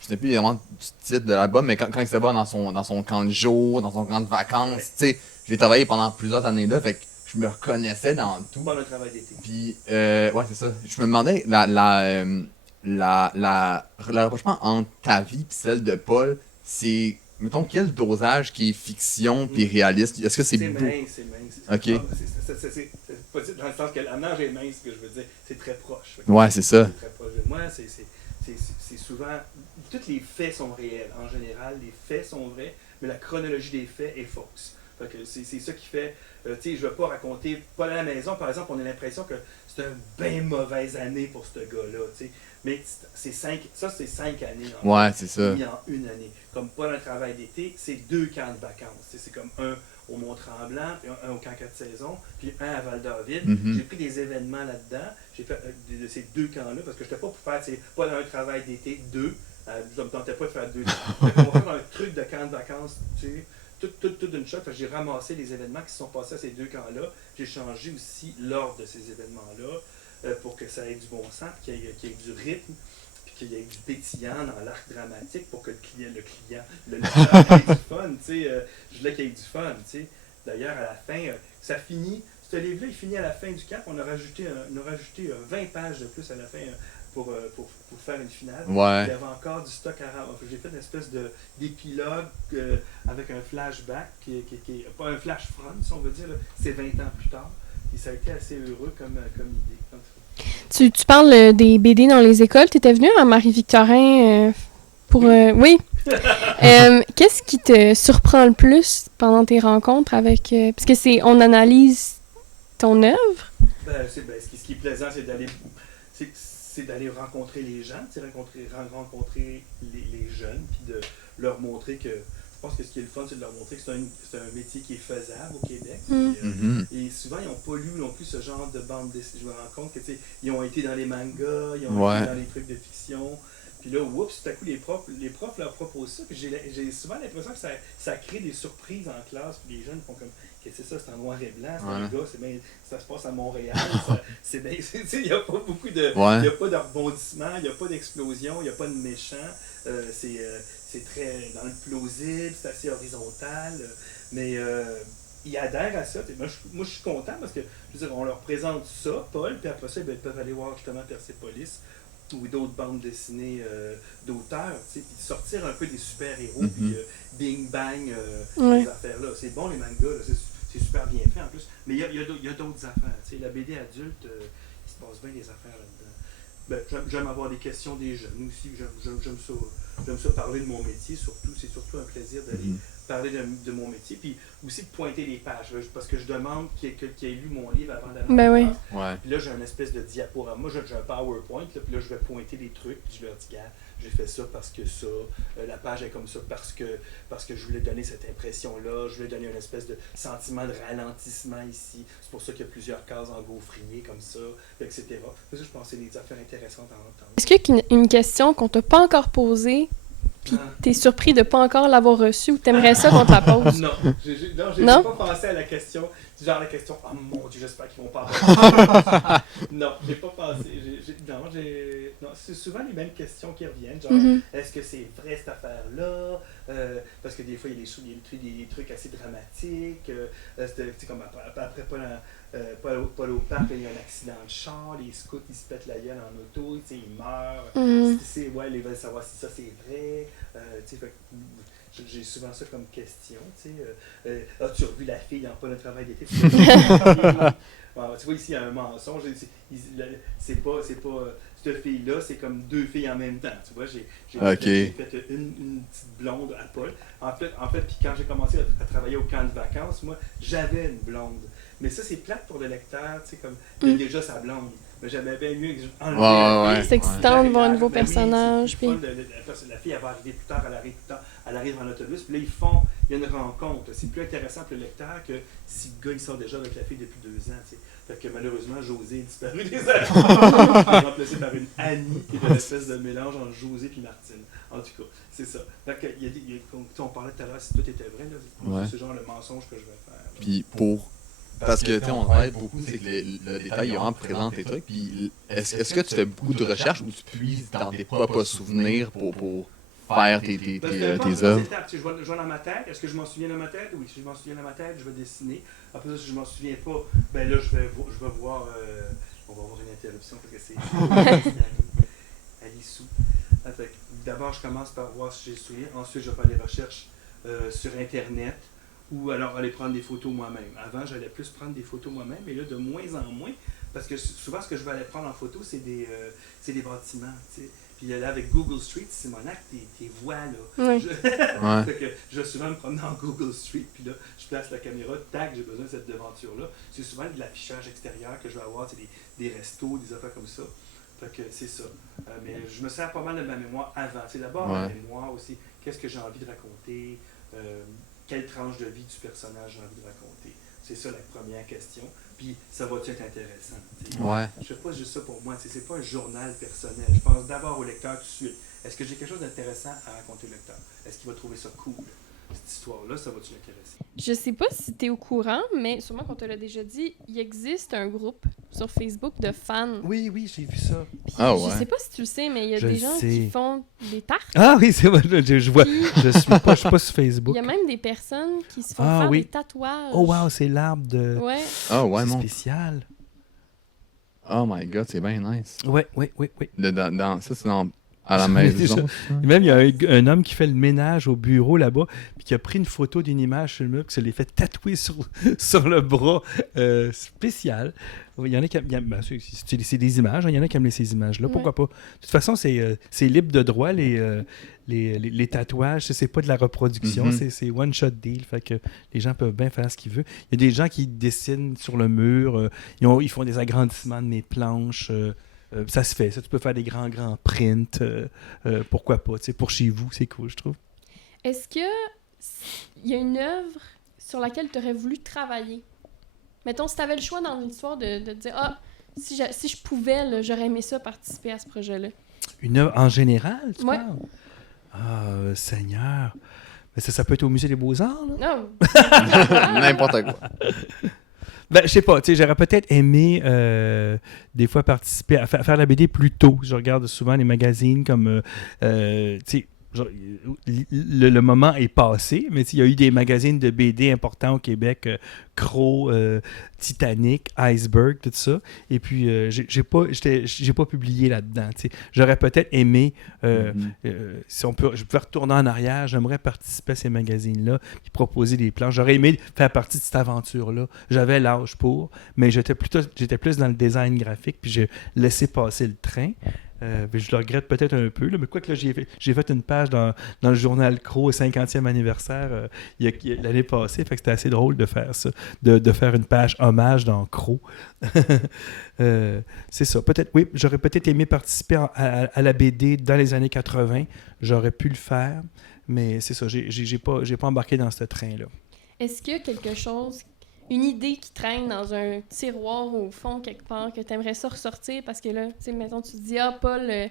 sais plus vraiment du titre de l'album, mais quand il se bat dans son camp de jour, dans son camp de vacances, tu sais, j'ai travaillé pendant plusieurs années là, fait que je me reconnaissais dans tout. Paul un travail d'été. Puis, ouais, c'est ça. Je me demandais, le rapprochement entre ta vie et celle de Paul, c'est, mettons, quel dosage qui est fiction puis réaliste? Est-ce que c'est C'est beau? mince, c'est mince. Ok. C'est pas dans le sens que l'âge est mince, ce que je veux dire. C'est très proche. Ouais, c'est ça. C'est très proche de moi. C'est souvent. Tous les faits sont réels. En général, les faits sont vrais, mais la chronologie des faits est fausse. Fait que c'est ça qui fait. Tu sais, je ne vais pas raconter. Pas à la maison, par exemple, on a l'impression que c'est une bien mauvaise année pour ce gars-là. Tu sais. Mais c'est 5 années. Ouais, c'est ça. Mis en une année. Comme pas un travail d'été, c'est 2 camps de vacances. C'est comme un au Mont-Tremblant, puis un au camp 4 saisons, puis un à Val-David. Mhm. J'ai pris des événements là-dedans. J'ai fait de ces 2 camps-là, parce que je n'étais pas pour faire, pas dans un travail d'été, 2. Je ne me tentais pas de faire 2. On va faire un truc de camp de vacances, tu sais, tout d'une shot. J'ai ramassé les événements qui se sont passés à ces 2 camps-là. J'ai changé aussi l'ordre de ces événements-là pour que ça ait du bon sens, qu'il y ait du rythme, puis qu'il y ait du pétillant dans l'arc dramatique pour que le lecteur ait du fun, tu sais. Je voulais qu'il y ait du fun, tu sais. D'ailleurs, à la fin, ça finit. Ce livre-là, il finit à la fin du cap. On a rajouté 20 pages de plus à la fin pour faire une finale. Ouais. Il y avait encore du stock à rendre. J'ai fait une espèce d'épilogue avec un flashback, qui est pas un flash front, si on veut dire. Là. C'est 20 ans plus tard. Et ça a été assez heureux comme idée. Tu parles des BD dans les écoles. Tu étais venu à Marie-Victorin pour... oui. Qu'est-ce qui te surprend le plus pendant tes rencontres avec... parce que on analyse ton œuvre. Ce qui est plaisant, c'est d'aller rencontrer les gens, rencontrer les jeunes, puis de leur montrer que... Je pense que ce qui est le fun, c'est de leur montrer que c'est un métier qui est faisable au Québec. Et souvent, ils n'ont pas lu non plus ce genre de bande dessinée. Je me rends compte que ils ont été dans les mangas, ils ont été dans les trucs de fiction. Puis là, oups, tout à coup, les profs leur proposent ça. Puis j'ai souvent l'impression que ça crée des surprises en classe. Puis les jeunes font comme, qu'est-ce que c'est ça, c'est en noir et blanc, c'est un gars, ça se passe à Montréal. Il n'y a pas beaucoup de. Il n'y a pas de rebondissement, il n'y a pas d'explosion, il n'y a pas de méchant. C'est très dans le plausible, c'est assez horizontal. Mais ils adhèrent à ça. Moi, je suis content parce que, je veux dire, on leur présente ça, Paul, puis après ça, ils peuvent aller voir justement Persépolis ou d'autres bandes dessinées d'auteurs, puis sortir un peu des super-héros, puis Bing Bang, ces affaires-là. C'est bon, les mangas, là, c'est super bien fait en plus. Mais il y a d'autres affaires. La BD adulte, il se passe bien des affaires là-dedans. J'aime avoir des questions des jeunes aussi. J'aime ça parler de mon métier, surtout. C'est surtout un plaisir d'aller parler de mon métier. Puis aussi de pointer les pages. Parce que je demande qu'il ait lu mon livre avant d'aller oui. Puis là, j'ai une espèce de diaporama. Moi, j'ai un PowerPoint. Là, puis là, je vais pointer des trucs. Puis je leur dis, gars, j'ai fait ça parce que ça. La page est comme ça parce que je voulais donner cette impression-là. Je voulais donner une espèce de sentiment de ralentissement ici. C'est pour ça qu'il y a plusieurs cases engauffriées comme ça, etc. Ça, je pense que c'est des affaires intéressantes à entendre. Est-ce qu'il y a une question qu'on t'a pas encore posée, puis t'es surpris de pas encore l'avoir reçue, ou t'aimerais ça qu'on te la pose? Non, j'ai pas pensé à la question. Genre la question, oh mon Dieu, j'espère qu'ils vont pas avoir. Non, j'ai pas pensé. Non, c'est souvent les mêmes questions qui reviennent. Genre, est-ce que c'est vrai cette affaire-là? Parce que des fois, il y a des trucs assez dramatiques. C'est comme après Paul au parc, il y a un accident de char, les scouts ils se pètent la gueule en auto, ils meurent. Ils veulent savoir si ça c'est vrai. J'ai souvent ça comme question. As-tu revu la fille dans Pas le travail d'été? Tu vois, ici, il y a un mensonge. C'est pas cette fille-là, c'est comme 2 filles en même temps. Tu vois, j'ai fait une petite blonde à Paul. En fait, puis quand j'ai commencé à travailler au camp de vacances, moi, j'avais une blonde. Mais ça, c'est plate pour le lecteur, tu sais, comme il a déjà sa blonde. Mais j'aimais bien mieux enlever C'est excitant de voir un nouveau personnage. La fille, elle va arriver plus tard, elle arrive plus tard. Elle arrive en autobus, puis là, il y a une rencontre. C'est plus intéressant pour le lecteur que si le gars, il sort déjà avec la fille depuis 2 ans, tu sais. Fait que malheureusement, José est disparu des années. Il est remplacé par une Annie, qui est une espèce de mélange entre José et Martine. En tout cas, c'est ça. Fait que, on parlait tout à l'heure, si tout était vrai, là, c'est genre le mensonge que je vais faire. Là. Puis parce que, tu sais, on travaille beaucoup, c'est que le détail est vraiment présent tes trucs. Puis est-ce que tu fais beaucoup de recherches ou tu puises dans tes propres souvenirs pour faire tes œuvres? Je vois dans ma tête. Est-ce que je m'en souviens dans ma tête? Oui, si je m'en souviens dans ma tête, je vais dessiner. Après ça, si je m'en souviens pas, ben là, je vais voir. On va avoir une interruption parce que c'est Alissou. D'abord, je commence par voir si j'ai le souvenir. Ensuite, je vais faire des recherches sur Internet ou alors aller prendre des photos moi-même. Avant, j'allais plus prendre des photos moi-même, mais là, de moins en moins, parce que souvent, ce que je vais aller prendre en photo, c'est des bâtiments, tu sais. Puis là, avec Google Street, Simonac, t'es vois, là. Oui. Fait que je vais souvent me promener en Google Street, puis là, je place la caméra, tac, j'ai besoin de cette devanture-là. C'est souvent de l'affichage extérieur que je vais avoir, des restos, des affaires comme ça. Fait que c'est ça. Mais je me sers pas mal de ma mémoire avant. C'est d'abord ma mémoire aussi. Qu'est-ce que j'ai envie de raconter? Quelle tranche de vie du personnage j'ai envie de raconter? C'est ça la première question. Puis ça va-tu être intéressant? T'sais? Ouais. Je fais pas juste ça pour moi. C'est pas un journal personnel. Je pense d'abord au lecteur tout de suite. Est-ce que j'ai quelque chose d'intéressant à raconter au lecteur? Est-ce qu'il va trouver ça cool? Cette histoire-là, ça va-tu l'intéresser? Je sais pas si tu es au courant, mais sûrement qu'on te l'a déjà dit, il existe un groupe sur Facebook de fans. Oui, j'ai vu ça. Puis, Ah je ouais. sais pas si tu le sais, mais il y a Je des le gens sais. qui font des tartes. Ah oui, c'est vrai, je vois. Puis, Je suis pas sur il Facebook. y a même des personnes qui se font Ah faire oui. des tatouages. Oh wow, c'est l'arbre de... Ouais. Ah ouais, c'est non. spécial. Oh my god, c'est bien nice. Ouais. Ça, c'est à la J'en ai maison. déjà- ça. Et même, il y a un homme qui fait le ménage au bureau là-bas, puis qui a pris une photo d'une image sur le mur, qui se l'est fait tatouer sur le bras. Spécial. Il y en a qui aiment, ben, c'est des images, hein, il y en a qui aiment ces images-là, pourquoi pas. De toute façon, c'est libre de droit, les tatouages, c'est pas de la reproduction, Mhm. c'est one-shot deal, fait que les gens peuvent bien faire ce qu'ils veulent. Il y a des gens qui dessinent sur le mur, ils font des agrandissements de mes planches, ça se fait, ça, tu peux faire des grands prints, pourquoi pas, tu sais, pour chez vous, c'est cool, je trouve. Est-ce que il y a une œuvre sur laquelle tu aurais voulu travailler? Mettons, si tu avais le choix dans l'histoire de te dire « Ah, si je pouvais, là, j'aurais aimé ça participer à ce projet-là. » Une œuvre en général, tu Ouais. parles? Ah, Seigneur. Mais ça peut être au Musée des Beaux-Arts, là? Non! N'importe quoi. Ben, je sais pas, tu sais, j'aurais peut-être aimé des fois participer à faire la BD plus tôt. Je regarde souvent les magazines comme, tu sais, genre, le moment est passé, mais il y a eu des magazines de BD importants au Québec, Crow, Titanic, Iceberg, tout ça. Et puis, j'ai pas publié là-dedans. Tu sais. J'aurais peut-être aimé, si je pouvais retourner en arrière, j'aimerais participer à ces magazines-là, puis proposer des plans. J'aurais aimé faire partie de cette aventure-là. J'avais l'âge pour, mais j'étais plus dans le design graphique, puis j'ai laissé passer le train. Je le regrette peut-être un peu, là, mais quoi que là, j'ai fait une page dans le journal Crow au 50e anniversaire l'année passée, fait que c'était assez drôle de faire ça, de faire une page hommage dans Crow. C'est ça. Peut-être, oui, j'aurais peut-être aimé participer à la BD dans les années 80. J'aurais pu le faire, mais c'est ça, j'ai pas embarqué dans ce train-là. Est-ce qu'il y a quelque chose, une idée qui traîne dans un tiroir au fond quelque part que tu aimerais ça ressortir parce que là, tu sais, mettons, tu te dis, ah, Paul, tu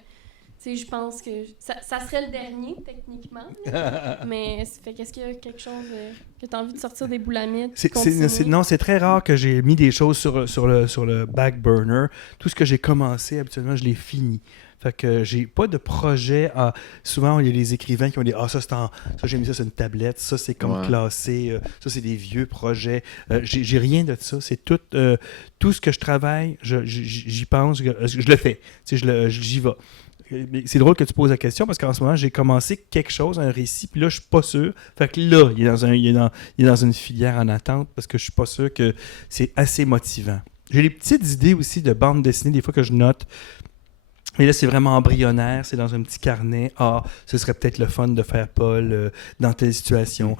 sais, je pense que ça serait le dernier, techniquement, là. Mais qu'est-ce qu'il y a quelque chose que tu as envie de sortir des boulamites? Non, c'est très rare que j'ai mis des choses sur le back burner. Tout ce que j'ai commencé, habituellement, je l'ai fini. Fait que j'ai pas de projet. Souvent, il y a des écrivains qui ont dit « Ah, ça, j'ai mis ça sur une tablette. Ça, c'est comme classé. Ça, c'est des vieux projets. » J'ai rien de ça. C'est tout ce que je travaille, j'y pense, je le fais. Tu sais, j'y vais. Mais c'est drôle que tu poses la question parce qu'en ce moment, j'ai commencé quelque chose, un récit, puis là, je suis pas sûr. Fait que là, il est dans une filière en attente parce que je suis pas sûr que c'est assez motivant. J'ai des petites idées aussi de bande dessinée, des fois que je note. Mais là, c'est vraiment embryonnaire, c'est dans un petit carnet. Ah, ce serait peut-être le fun de faire Paul dans telle situation.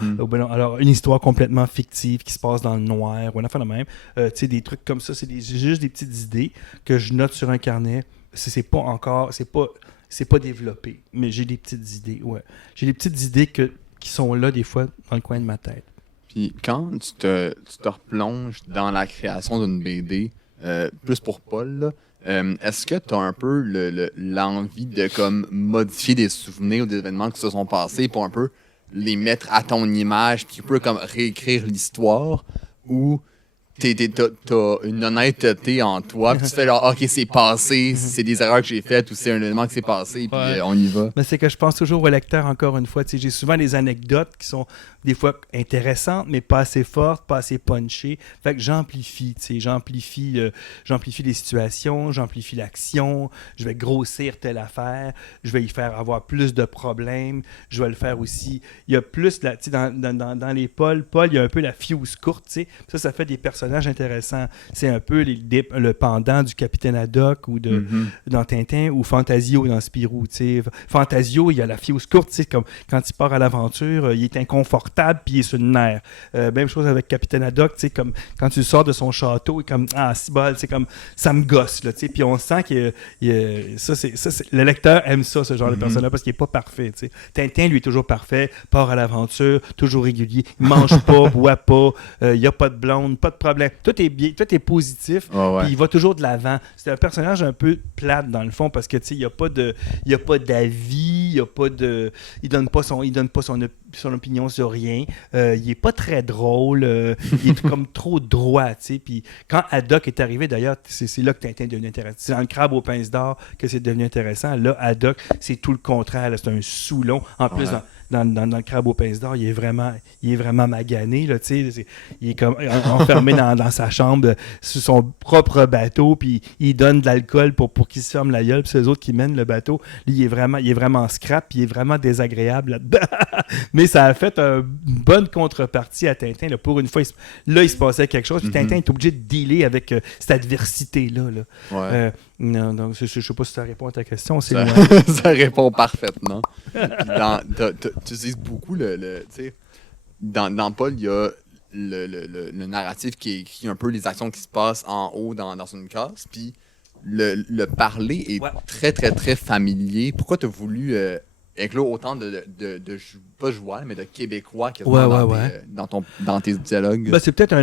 Alors, une histoire complètement fictive qui se passe dans le noir, ou une affaire de même. Tu sais, des trucs comme ça, c'est juste des petites idées que je note sur un carnet. C'est pas développé, mais j'ai des petites idées, ouais. J'ai des petites idées que qui sont là des fois dans le coin de ma tête. Puis quand tu te replonges dans la création d'une BD, plus pour Paul, là, est-ce que tu as un peu l'envie de comme modifier des souvenirs ou des événements qui se sont passés pour un peu les mettre à ton image puis un peu comme réécrire l'histoire, ou t'as une honnêteté en toi puis tu fais genre ok, c'est passé, c'est des erreurs que j'ai faites ou c'est un événement qui s'est passé puis on y va? Mais c'est que je pense toujours au lecteur encore une fois. Tu sais, j'ai souvent des anecdotes qui sont des fois intéressantes, mais pas assez fortes, pas assez punchées. Fait que j'amplifie, tu sais, j'amplifie les situations, j'amplifie l'action, je vais grossir telle affaire, je vais y faire avoir plus de problèmes, je vais le faire aussi. Il y a plus, tu sais, dans les Paul, il y a un peu la fuse courte, tu sais. Ça fait des personnages intéressants. C'est un peu le pendant du Capitaine Haddock ou dans Tintin ou Fantasio dans Spirou, tu sais. Fantasio, il y a la fuse courte, tu sais, comme quand il part à l'aventure, il est inconfortable puis il est sur le nerf. Même chose avec Capitaine Haddock, tu sais, comme quand tu sors de son château, il est comme si bol, c'est comme ça me gosse, là, tu sais. Puis on sent que le lecteur aime ça, ce genre de personnage, parce qu'il est pas parfait, tu sais. Tintin, lui, est toujours parfait, part à l'aventure, toujours régulier, il mange pas, boit pas, il y a pas de blonde, pas de problème. Tout est bien, tout est positif, puis il va toujours de l'avant. C'est un personnage un peu plate dans le fond, parce que tu sais, il y a pas d'avis, il y a pas de, il donne pas son opinion sur rien. Il est pas très drôle. Il est comme trop droit, tu sais. Puis quand Haddock est arrivé, d'ailleurs, c'est là que Tintin est devenu intéressant. C'est dans le Crabe aux pinces d'or que c'est devenu intéressant. Là, Haddock, c'est tout le contraire. Là. C'est un Soulon. En plus, dans le Crabe aux pinces d'or, il est vraiment magané, là, tu sais. Il est comme enfermé dans sa chambre sur son propre bateau, puis il donne de l'alcool pour qu'il se ferme la gueule, puis c'est eux autres qui mènent le bateau. Lui, il est vraiment scrap, puis il est vraiment désagréable là-dedans. Mais ça a fait une bonne contrepartie à Tintin. Là. Pour une fois, il se passait quelque chose, puis Tintin est obligé de dealer avec cette adversité-là. Là. Ouais. Non, donc, je sais pas si ça répond à ta question. C'est ça répond parfaitement. Tu utilises beaucoup tu sais, dans Paul, il y a le narratif qui écrit un peu les actions qui se passent en haut dans une case, puis le parler est très, très, très familier. Pourquoi tu as voulu inclure autant pas joual, mais de québécois dans tes dialogues? Ben, c'est peut-être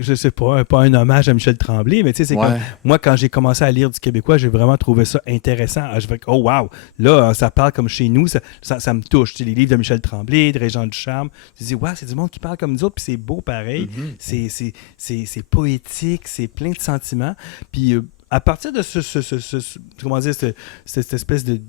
je sais pas un hommage à Michel Tremblay, mais tu sais, c'est comme moi, quand j'ai commencé à lire du québécois, j'ai vraiment trouvé ça intéressant. Je fais oh wow, là, ça parle comme chez nous, ça me touche. Tu sais, les livres de Michel Tremblay, de Régent Ducharme, tu dis ouais, c'est du monde qui parle comme nous autres, puis c'est beau pareil. C'est poétique, c'est plein de sentiments. Puis à partir de cette espèce de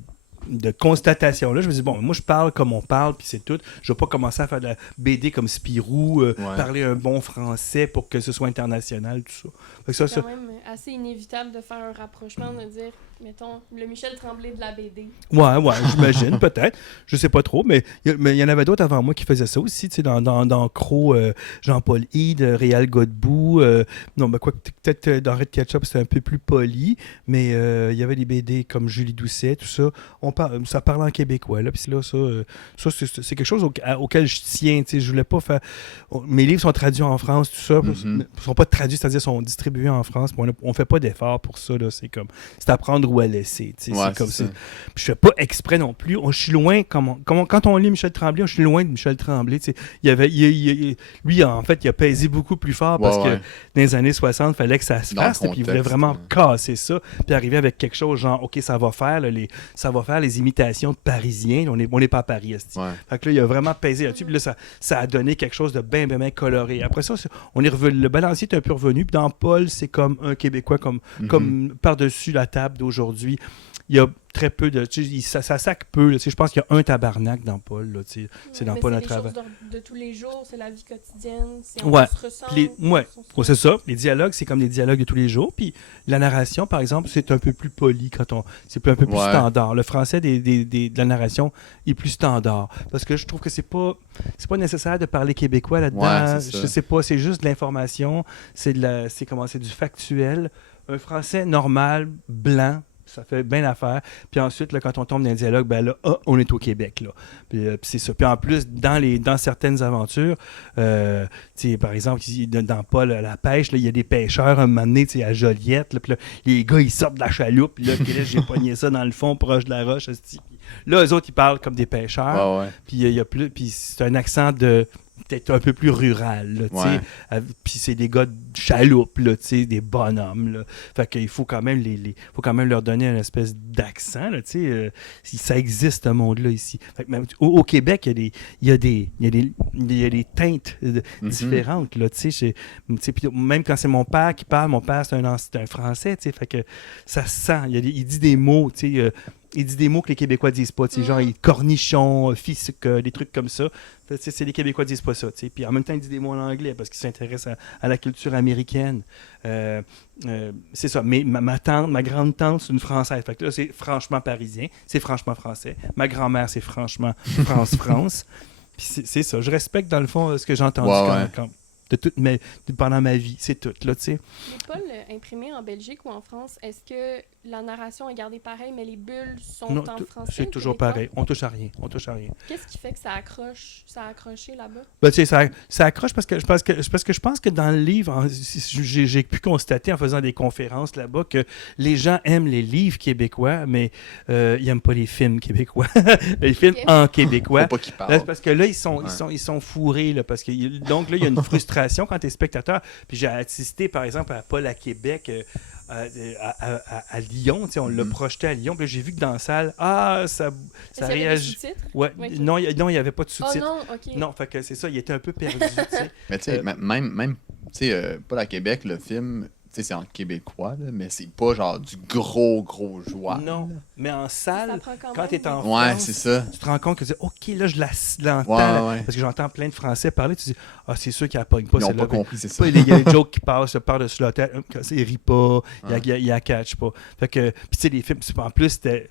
constatation-là, je me dis, bon, moi, je parle comme on parle, puis c'est tout. Je vais pas commencer à faire de la BD comme Spirou, parler un bon français pour que ce soit international, tout ça. Fait que c'est quand même assez inévitable de faire un rapprochement, de dire, mettons, le Michel Tremblay de la BD. Ouais, j'imagine, peut-être. Je sais pas trop, mais il y en avait d'autres avant moi qui faisaient ça aussi, tu sais, dans Croc, Jean-Paul Hyde, Réal Godbout, non, mais quoi, peut-être dans Red Ketchup, c'était un peu plus poli, mais il y avait des BD comme Julie Doucet, tout ça. Ça parle en québécois, là, puis là, ça c'est quelque chose auquel je tiens, tu sais, je voulais pas faire... Mes livres sont traduits en France, tout ça, sont pas traduits, c'est-à-dire sont distribués en France, on fait pas d'effort pour ça, là, c'est à prendre ou à laisser, tu sais, c'est comme ça. Puis je fais pas exprès non plus, je suis loin, quand on lit Michel Tremblay, je suis loin de Michel Tremblay, tu sais, lui, en fait, il a pesé beaucoup plus fort, parce que dans les années 60, il fallait que ça se fasse, puis il voulait vraiment casser ça, puis arriver avec quelque chose, genre, OK, ça va faire les imitations de Parisiens. On n'est pas à Paris. Fait que là, il a vraiment pesé là-dessus. Puis là, ça a donné quelque chose de bien coloré. Après ça, on est revenu. Le balancier est un peu revenu. Puis dans Paul, c'est comme un Québécois, comme par-dessus la table d'aujourd'hui. Il y a très peu de... Ça sac peu. Je pense qu'il y a un tabarnak dans Paul. Là, c'est dans Paul notre travail. C'est des choses de tous les jours. C'est la vie quotidienne. On se ressent. C'est ça. Les dialogues, c'est comme des dialogues de tous les jours. Puis la narration, par exemple, c'est un peu plus poli. C'est un peu plus standard. Le français de la narration est plus standard. Parce que je trouve que c'est pas nécessaire de parler québécois là-dedans. Je sais pas. C'est juste de l'information. C'est du factuel. Un français normal, blanc, ça fait bien l'affaire. Puis ensuite, là, quand on tombe dans un dialogue, ben là, on est au Québec. Là. Puis c'est ça. Puis en plus, dans certaines aventures, par exemple, dans Paul, la pêche, là, il y a des pêcheurs un moment donné, à Joliette. Là, puis là, les gars, ils sortent de la chaloupe. Puis là, j'ai pogné ça dans le fond, proche de la roche. Là, eux autres, ils parlent comme des pêcheurs. Ouais. Puis il y a plus, puis c'est un accent de peut-être un peu plus rural, là, tu sais. Ouais. Puis c'est des gars de chaloupe, là, tu sais, des bonhommes, là. Fait qu'il faut quand même faut quand même leur donner une espèce d'accent, là, tu sais. Si ça existe, ce monde-là, ici. Fait que même, au Québec, il y a des teintes différentes, là, tu sais. Puis même quand c'est mon père qui parle, mon père, c'est un Français, tu sais. Fait que ça se sent. Il dit des mots, tu sais. Il dit des mots que les Québécois disent pas, tu sais, genre cornichon, fisc, des trucs comme ça. Fait que, c'est les Québécois disent pas ça, tu sais. Puis en même temps, il dit des mots en anglais parce qu'il s'intéresse à la culture américaine. C'est ça. Mais ma tante, ma grande tante, c'est une Française. Fait que là, c'est franchement parisien, c'est franchement français. Ma grand-mère, c'est franchement France. Puis c'est ça. Je respecte dans le fond ce que j'ai entendu pendant ma vie. C'est tout, là, tu sais. Les Paul imprimés en Belgique ou en France, est-ce que la narration est gardée pareille, mais les bulles sont Non, en français? c'est toujours québécois? pareil. On touche à rien. Qu'est-ce qui fait que ça a accroché là-bas? Ben, tu sais, ça accroche parce que je pense que dans le livre, j'ai pu constater en faisant des conférences là-bas que les gens aiment les livres québécois, mais ils n'aiment pas les films québécois. Les films en québécois. Faut pas qu'ils Là, parlent. parce que là, ils sont fourrés. Là, parce que, donc là, il y a une frustration quand tu es spectateur. Puis j'ai assisté, par exemple, à Paul à Québec, à Lyon. Tu sais, on l'a projeté à Lyon. Puis là, j'ai vu que dans la salle, ça réagit. Ouais, Okay. non, il n'y avait pas de Oh sous-titres. non, ok. Non, fait que c'est ça, il était un peu perdu, tu sais. Mais tu sais, même tu sais, pas à Québec, le film, tu sais, c'est en québécois, là, mais c'est pas genre du gros joie. Non, mais en salle, Ça prend quand même. tu es en Ouais, France, c'est ça. tu te rends compte que tu dis, OK, là, je l'entends. Ouais. Parce que j'entends plein de Français parler, tu dis, c'est sûr qu'il ne pogne pas Ils ont celle-là. pas compris, c'est ça. Il y a des jokes qui passent par-dessus la tête, il rit pas, il la catch pas. Fait que, puis tu sais, les films, en plus, c'était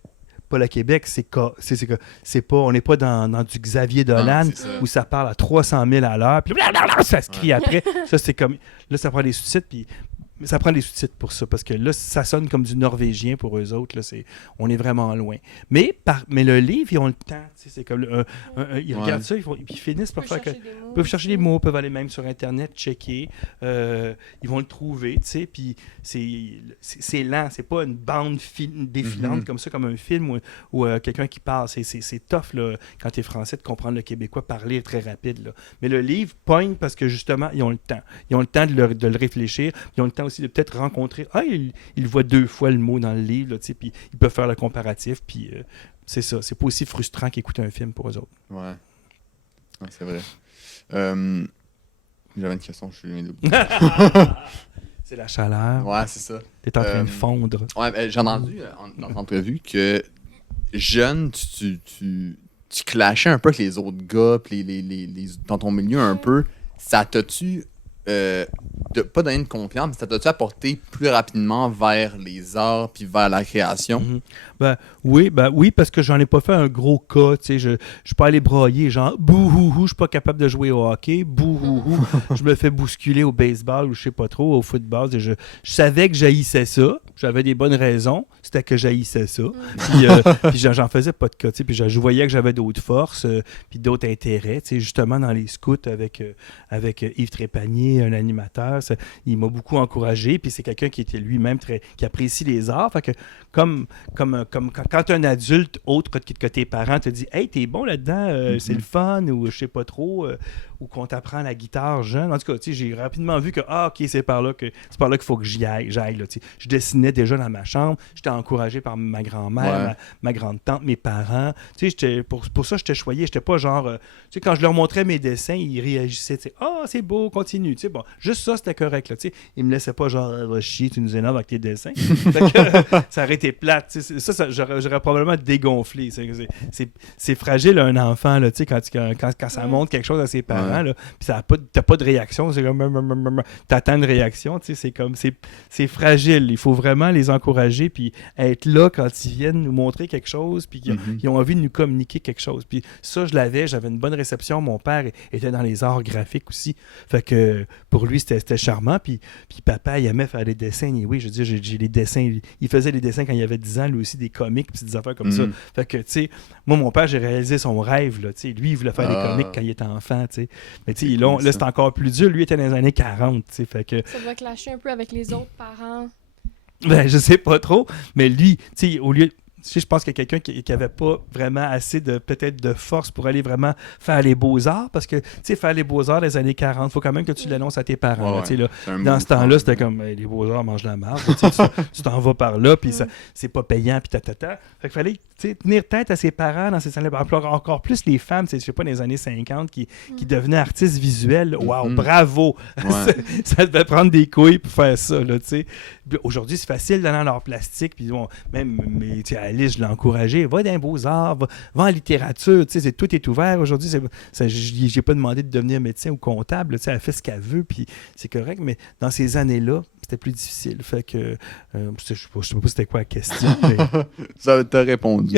pas le Québec, c'est pas, on n'est pas dans du Xavier Dolan c'est ça. où ça parle à 300 000 à l'heure, puis ça se crie après. Ça, c'est comme, là, ça prend des sous-titres, puis ça prend des sous-titres pour ça, parce que là, ça sonne comme du norvégien pour eux autres. Là, on est vraiment loin. Mais le livre, ils ont le temps. C'est comme ils regardent ça, ils finissent par faire que. Ils peuvent chercher des mots, peuvent aller même sur Internet, checker. Ils vont le trouver, tu sais. Puis c'est lent. C'est pas une bande défilante comme ça, comme un film ou quelqu'un qui parle. C'est tough, là, quand tu es français, de comprendre le québécois parler très rapide. Là. Mais le livre pogne parce que justement, ils ont le temps. Ils ont le temps de le réfléchir. Ils ont le temps aussi de peut-être rencontrer. Ils voient 2 fois le mot dans le livre, là, tu sais, puis ils peuvent faire le comparatif. Puis c'est ça. C'est pas aussi frustrant qu'écouter un film pour eux autres. Ouais, c'est vrai. J'avais une question, je suis C'est la chaleur. Ouais, c'est ça. T'es en train de fondre. Ouais, j'ai entendu dans l'entrevue que jeune, tu clashais un peu avec les autres gars, puis les dans ton milieu un peu. Ça t'a-tu pas donné de confiance, mais ça t'a-tu apporté plus rapidement vers les arts puis vers la création? Oui, parce que j'en ai pas fait un gros cas, tu sais, je suis pas allé brailler, genre bouhouhou, je suis pas capable de jouer au hockey, bouhouhou, je me fais bousculer au baseball ou je sais pas trop, au football, je savais que j'haïssais ça, j'avais des bonnes raisons, c'était que j'haïssais ça, puis j'en faisais pas de cas, tu sais, puis je voyais que j'avais d'autres forces, puis d'autres intérêts, tu sais, justement dans les scouts avec Yves Trépanier, un animateur, il m'a beaucoup encouragé, puis c'est quelqu'un qui était lui-même qui apprécie les arts, fait que comme quand un adulte autre que tes parents te dit « Hey, t'es bon là-dedans, c'est le fun » ou je sais pas trop, ou qu'on t'apprend la guitare jeune. En tout cas, j'ai rapidement vu que OK, c'est par là qu'il faut que j'aille. Là, je dessinais déjà dans ma chambre, j'étais encouragé par ma grand-mère, ma grande-tante, mes parents. Pour ça, j'étais choyé. J'étais pas genre... quand je leur montrais mes dessins, ils réagissaient. C'est beau, continue. Bon, juste ça, c'était correct. Là, ils me laissaient pas genre « Va chier, tu nous énerves avec tes dessins. » Ça aurait été plate. Ça j'aurais probablement dégonflé. C'est fragile un enfant là, quand ça montre quelque chose à ses parents. Là, puis t'as pas de réaction. C'est comme t'attends une réaction. C'est fragile. Il faut vraiment les encourager puis être là quand ils viennent nous montrer quelque chose puis qu'ils ont envie de nous communiquer quelque chose. Puis ça, j'avais une bonne réception. Mon père était dans les arts graphiques aussi. Fait que pour lui, c'était charmant. Puis papa, il aimait faire des dessins. Et oui, je veux dire, j'ai les dessins. Il faisait des dessins quand il avait 10 ans, lui aussi, des comics puis des affaires comme ça. Fait que, tu sais, moi, mon père, j'ai réalisé son rêve, là, tu sais. Lui, il voulait faire des comics quand il était enfant, tu sais. Mais, tu sais, là, c'est encore plus dur. Lui, il était dans les années 40, tu sais. Fait que... Ça doit clasher un peu avec les autres parents. Ben, je sais pas trop. Mais lui, tu sais, au lieu... je pense qu'il y a quelqu'un qui avait pas vraiment assez peut-être de force pour aller vraiment faire les beaux-arts, parce que, tu sais, faire les beaux-arts des années 40, il faut quand même que tu l'annonces à tes parents. Ouais, là, tu sais, là. c'est un Dans move ce temps-là, fort, c'était là. comme les beaux-arts mangent la marde. Tu sais, tu t'en vas par là, puis c'est pas payant, puis tatata. Fait qu'il fallait, tu sais, tenir tête à ses parents dans ces années-là. Encore plus les femmes, tu sais, je sais pas, dans les années 50, qui devenaient artistes visuels. Waouh, bravo! Ouais. Ça devait prendre des couilles pour faire ça, là, tu sais. Puis aujourd'hui, c'est facile d'aller dans l'art plastique, puis bon, même, mais, tu sais, Alice, je l'ai encouragée, va dans les beaux-arts, va en littérature, tu sais, tout est ouvert aujourd'hui. J'ai pas demandé de devenir médecin ou comptable, là, tu sais, elle fait ce qu'elle veut, puis c'est correct, mais dans ces années-là, c'était plus difficile. Fait que, je sais pas c'était quoi la question, mais... Ça t'a répondu.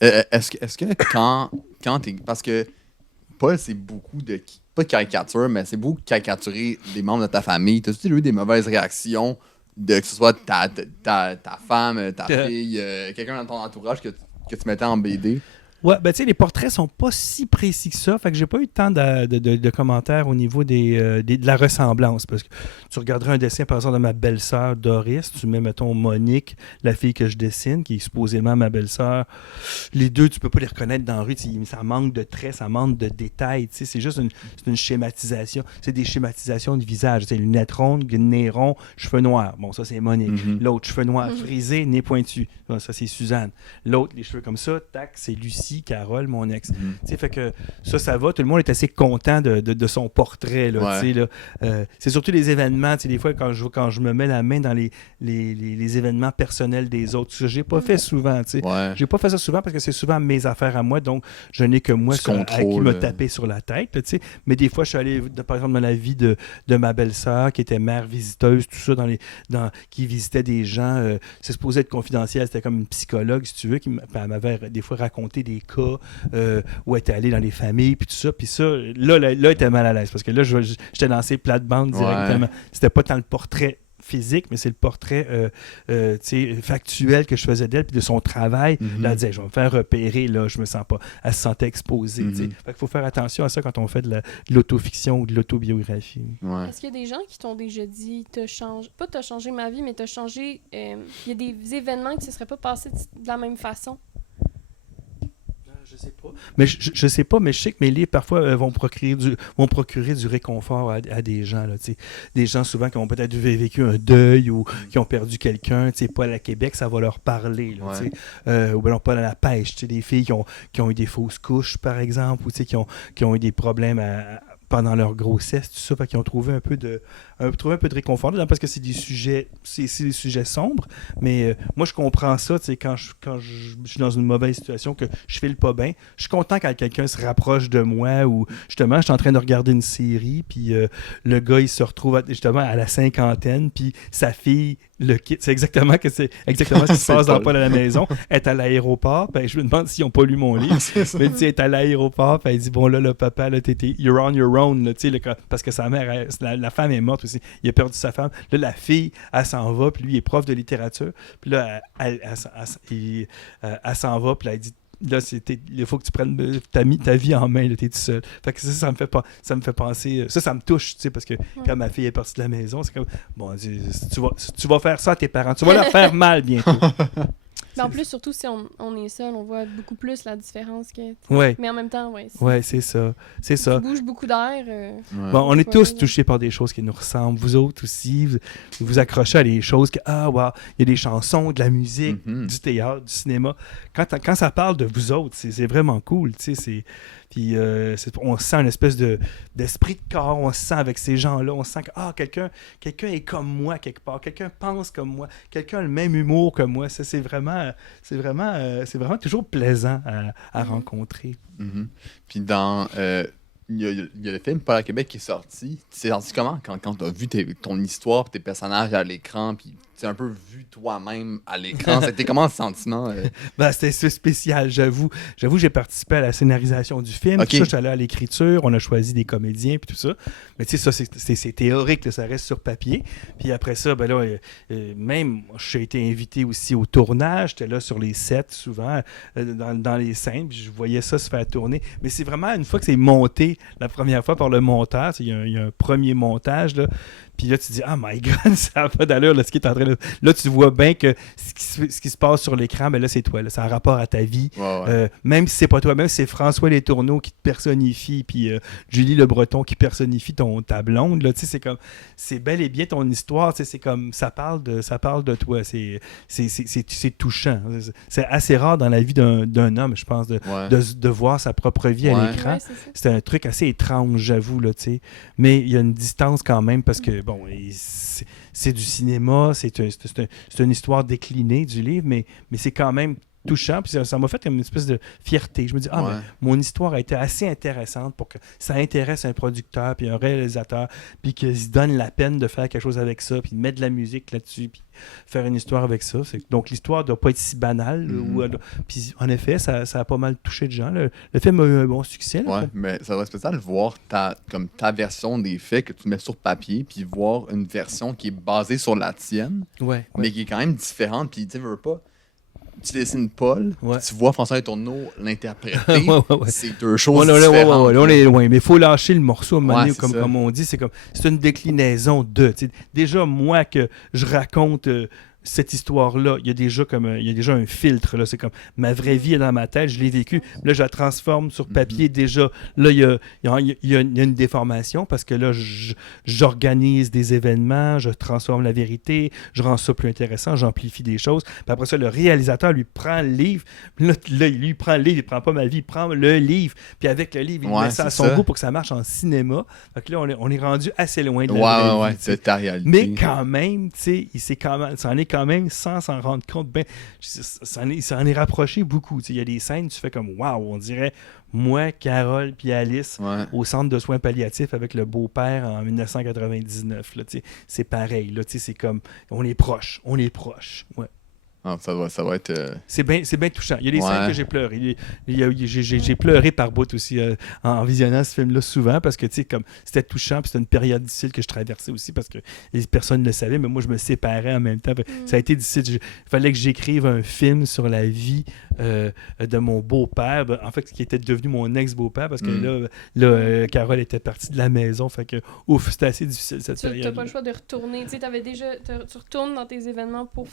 Est-ce que quand t'es... Parce que Paul, c'est beaucoup de... Pas de caricature, mais c'est beaucoup de caricaturer des membres de ta famille. T'as-tu eu des mauvaises réactions que ce soit ta femme, ta fille, quelqu'un dans ton entourage que tu mettais en BD? Ouais, ben tu sais, les portraits sont pas si précis que ça, fait que j'ai pas eu tant de commentaires au niveau de la ressemblance, parce que tu regarderais un dessin, par exemple, de ma belle-sœur Doris, tu mets, mettons, Monique, la fille que je dessine, qui est supposément ma belle-sœur, les deux, tu peux pas les reconnaître dans la rue, ça manque de traits, ça manque de détails, tu sais, c'est juste une schématisation, c'est des schématisations de visage, tu sais, lunettes rondes, nez rond, cheveux noirs, bon, ça c'est Monique, l'autre, cheveux noirs frisés, nez pointu, bon, ça c'est Suzanne, l'autre, les cheveux comme ça, tac, c'est Lucie, Carole, mon ex. Tu sais, fait que ça va. Tout le monde est assez content de son portrait. Là, ouais. tu sais, là. C'est surtout les événements. Tu sais, des fois, quand je me mets la main dans les événements personnels des autres, j'ai pas fait souvent. Tu sais. Ouais. J'ai pas fait ça souvent parce que c'est souvent mes affaires à moi, donc je n'ai que moi qui me taper sur la tête. Là, tu sais. Mais des fois, je suis allé, par exemple, dans la vie de ma belle-sœur, qui était mère visiteuse, tout ça, qui visitait des gens. C'est supposé être confidentiel. C'était comme une psychologue, si tu veux, elle m'avait des fois raconté des cas où elle était allée dans les familles, puis tout ça. Puis ça, là, elle était mal à l'aise, parce que là, j'étais dans ses plates-bandes directement. Ouais. C'était pas tant le portrait physique, mais c'est le portrait factuel que je faisais d'elle, puis de son travail. Là, elle disait, je vais me faire repérer, là, je me sens pas. Elle se sentait exposée. Fait qu'il faut faire attention à ça quand on fait de l'autofiction ou de l'autobiographie. Ouais. Est-ce qu'il y a des gens qui t'ont déjà dit, pas t'as changé ma vie, mais t'as changé, il y a des événements qui ne se seraient pas passés de la même façon? Je sais pas. Mais je sais pas, mais je sais que mes livres, parfois, vont procurer du réconfort à des gens. Là, des gens, souvent, qui ont peut-être vécu un deuil ou qui ont perdu quelqu'un. Paul à Québec, ça va leur parler. Là, ouais. Ou bien Paul à la pêche. Des filles qui ont eu des fausses couches, par exemple, ou qui ont eu des problèmes pendant leur grossesse, tout ça, fait qu'ils ont trouvé un peu de réconfort dedans, parce que c'est des sujets sombres, mais moi je comprends ça, quand je suis dans une mauvaise situation, que je file pas bien, je suis content quand quelqu'un se rapproche de moi, ou justement je suis en train de regarder une série, puis le gars il se retrouve justement à la cinquantaine, puis sa fille le quitte. C'est exactement ce qui se passe dans Paul à la maison. Elle est à l'aéroport, ben, je me demande s'ils n'ont pas lu mon livre, mais elle est à l'aéroport, puis elle dit, bon là, le papa, là, you're on your own, là, parce que sa mère, la femme est morte aussi, il a perdu sa femme. Là, la fille, elle s'en va, puis lui, il est prof de littérature, puis là, elle s'en va, puis là, elle dit, là, il faut que tu prennes ta vie en main, t'es tout seul. Fait que ça me fait penser, ça me touche, parce que quand ma fille est partie de la maison, c'est comme, bon, tu vas faire ça à tes parents, tu vas leur faire mal bientôt. Mais en plus, surtout si on est seul, on voit beaucoup plus la différence que... Ouais. Mais en même temps, c'est ça. Tu bouges beaucoup d'air. Bon, on est tous touchés par des choses qui nous ressemblent. Vous autres aussi, vous accrochez à des choses que, wow, il y a des chansons, de la musique, du théâtre, du cinéma. Quand ça parle de vous autres, c'est vraiment cool, tu sais, puis on sent une espèce d'esprit de corps, on se sent avec ces gens-là, on sent que quelqu'un est comme moi quelque part, quelqu'un pense comme moi, quelqu'un a le même humour que moi. Ça, c'est vraiment toujours plaisant à rencontrer. Puis il y a le film Paul à Québec qui est sorti. C'est sorti comment quand tu as vu ton histoire et tes personnages à l'écran, puis tu as un peu vu toi-même à l'écran? C'était comment le sentiment? C'était spécial, j'avoue. J'ai participé à la scénarisation du film. Okay. Tout ça, je suis allé à l'écriture, on a choisi des comédiens puis tout ça. Mais tu sais, ça, c'est théorique, là, ça reste sur papier. Puis après ça, ben là, même, j'ai été invité aussi au tournage. J'étais là sur les sets, souvent, dans les scènes, puis je voyais ça se faire tourner. Mais c'est vraiment, une fois que c'est monté, la première fois par le monteur, il y a un premier montage, là. Puis là, tu dis, oh my God, ça n'a pas d'allure, là, ce qui est en train Là, tu vois bien que ce qui se passe sur l'écran, ben là, c'est toi. Là, ça a rapport à ta vie. Ouais. Même si c'est pas toi, même si c'est François Letourneau qui te personnifie, puis Julie Le Breton qui personnifie ta blonde, là, tu sais, c'est comme, c'est bel et bien ton histoire, tu sais, c'est comme, ça parle de toi. C'est touchant. C'est assez rare dans la vie d'un homme, je pense, de voir sa propre vie à l'écran. Ouais, c'est un truc assez étrange, j'avoue, là, tu sais. Mais il y a une distance quand même parce que, bon, c'est du cinéma, c'est une histoire déclinée du livre, mais c'est quand même touchant, puis ça m'a fait comme une espèce de fierté. Je me dis, mais mon histoire a été assez intéressante pour que ça intéresse un producteur, puis un réalisateur, puis qu'ils se donnent la peine de faire quelque chose avec ça, puis de mettre de la musique là-dessus, puis faire une histoire avec ça. Donc l'histoire ne doit pas être si banale, puis en effet, ça a pas mal touché de gens. Le film a eu un bon succès. Là, mais ça va être spécial de voir ta version des faits que tu mets sur papier, puis voir une version qui est basée sur la tienne, mais qui est quand même différente, puis tu veux pas... Tu dessines Paul, tu vois François Letourneau l'interpréter, c'est deux choses différentes. Là, on est loin, mais il faut lâcher le morceau à un moment donné, comme on dit, c'est une déclinaison de. Déjà, moi, que je raconte cette histoire-là, il y a déjà un filtre, là, c'est comme ma vraie vie est dans ma tête, je l'ai vécue, là, je la transforme sur papier, déjà, là, il y a une déformation, parce que là, j'organise des événements, je transforme la vérité, je rends ça plus intéressant, j'amplifie des choses, puis après ça, le réalisateur, lui, prend le livre, là, il prend le livre, il prend pas ma vie, il prend le livre, puis avec le livre, il met ça à son goût pour que ça marche en cinéma, donc là, on est rendu assez loin de la vraie vie, c'est ta réalité. Mais quand même, tu sais, ça en est quand même, sans s'en rendre compte, ça en est rapproché beaucoup. Il y a des scènes, tu fais comme « Wow », on dirait moi, Carole puis Alice au centre de soins palliatifs avec le beau-père en 1999. Là, c'est pareil. Là, c'est comme, on est proche. Ouais. Ah, ça va être... C'est bien touchant. Il y a des scènes que j'ai pleuré. J'ai pleuré par bout aussi en visionnant ce film-là souvent parce que comme c'était touchant, puis c'était une période difficile que je traversais aussi parce que personne ne le savait, mais moi je me séparais en même temps. Ça a été difficile. Il fallait que j'écrive un film sur la vie de mon beau-père, en fait, qui était devenu mon ex-beau-père parce que là Carole était partie de la maison. Fait que, c'était assez difficile cette période. Tu n'as pas le choix de retourner. Tu retournes dans tes événements pour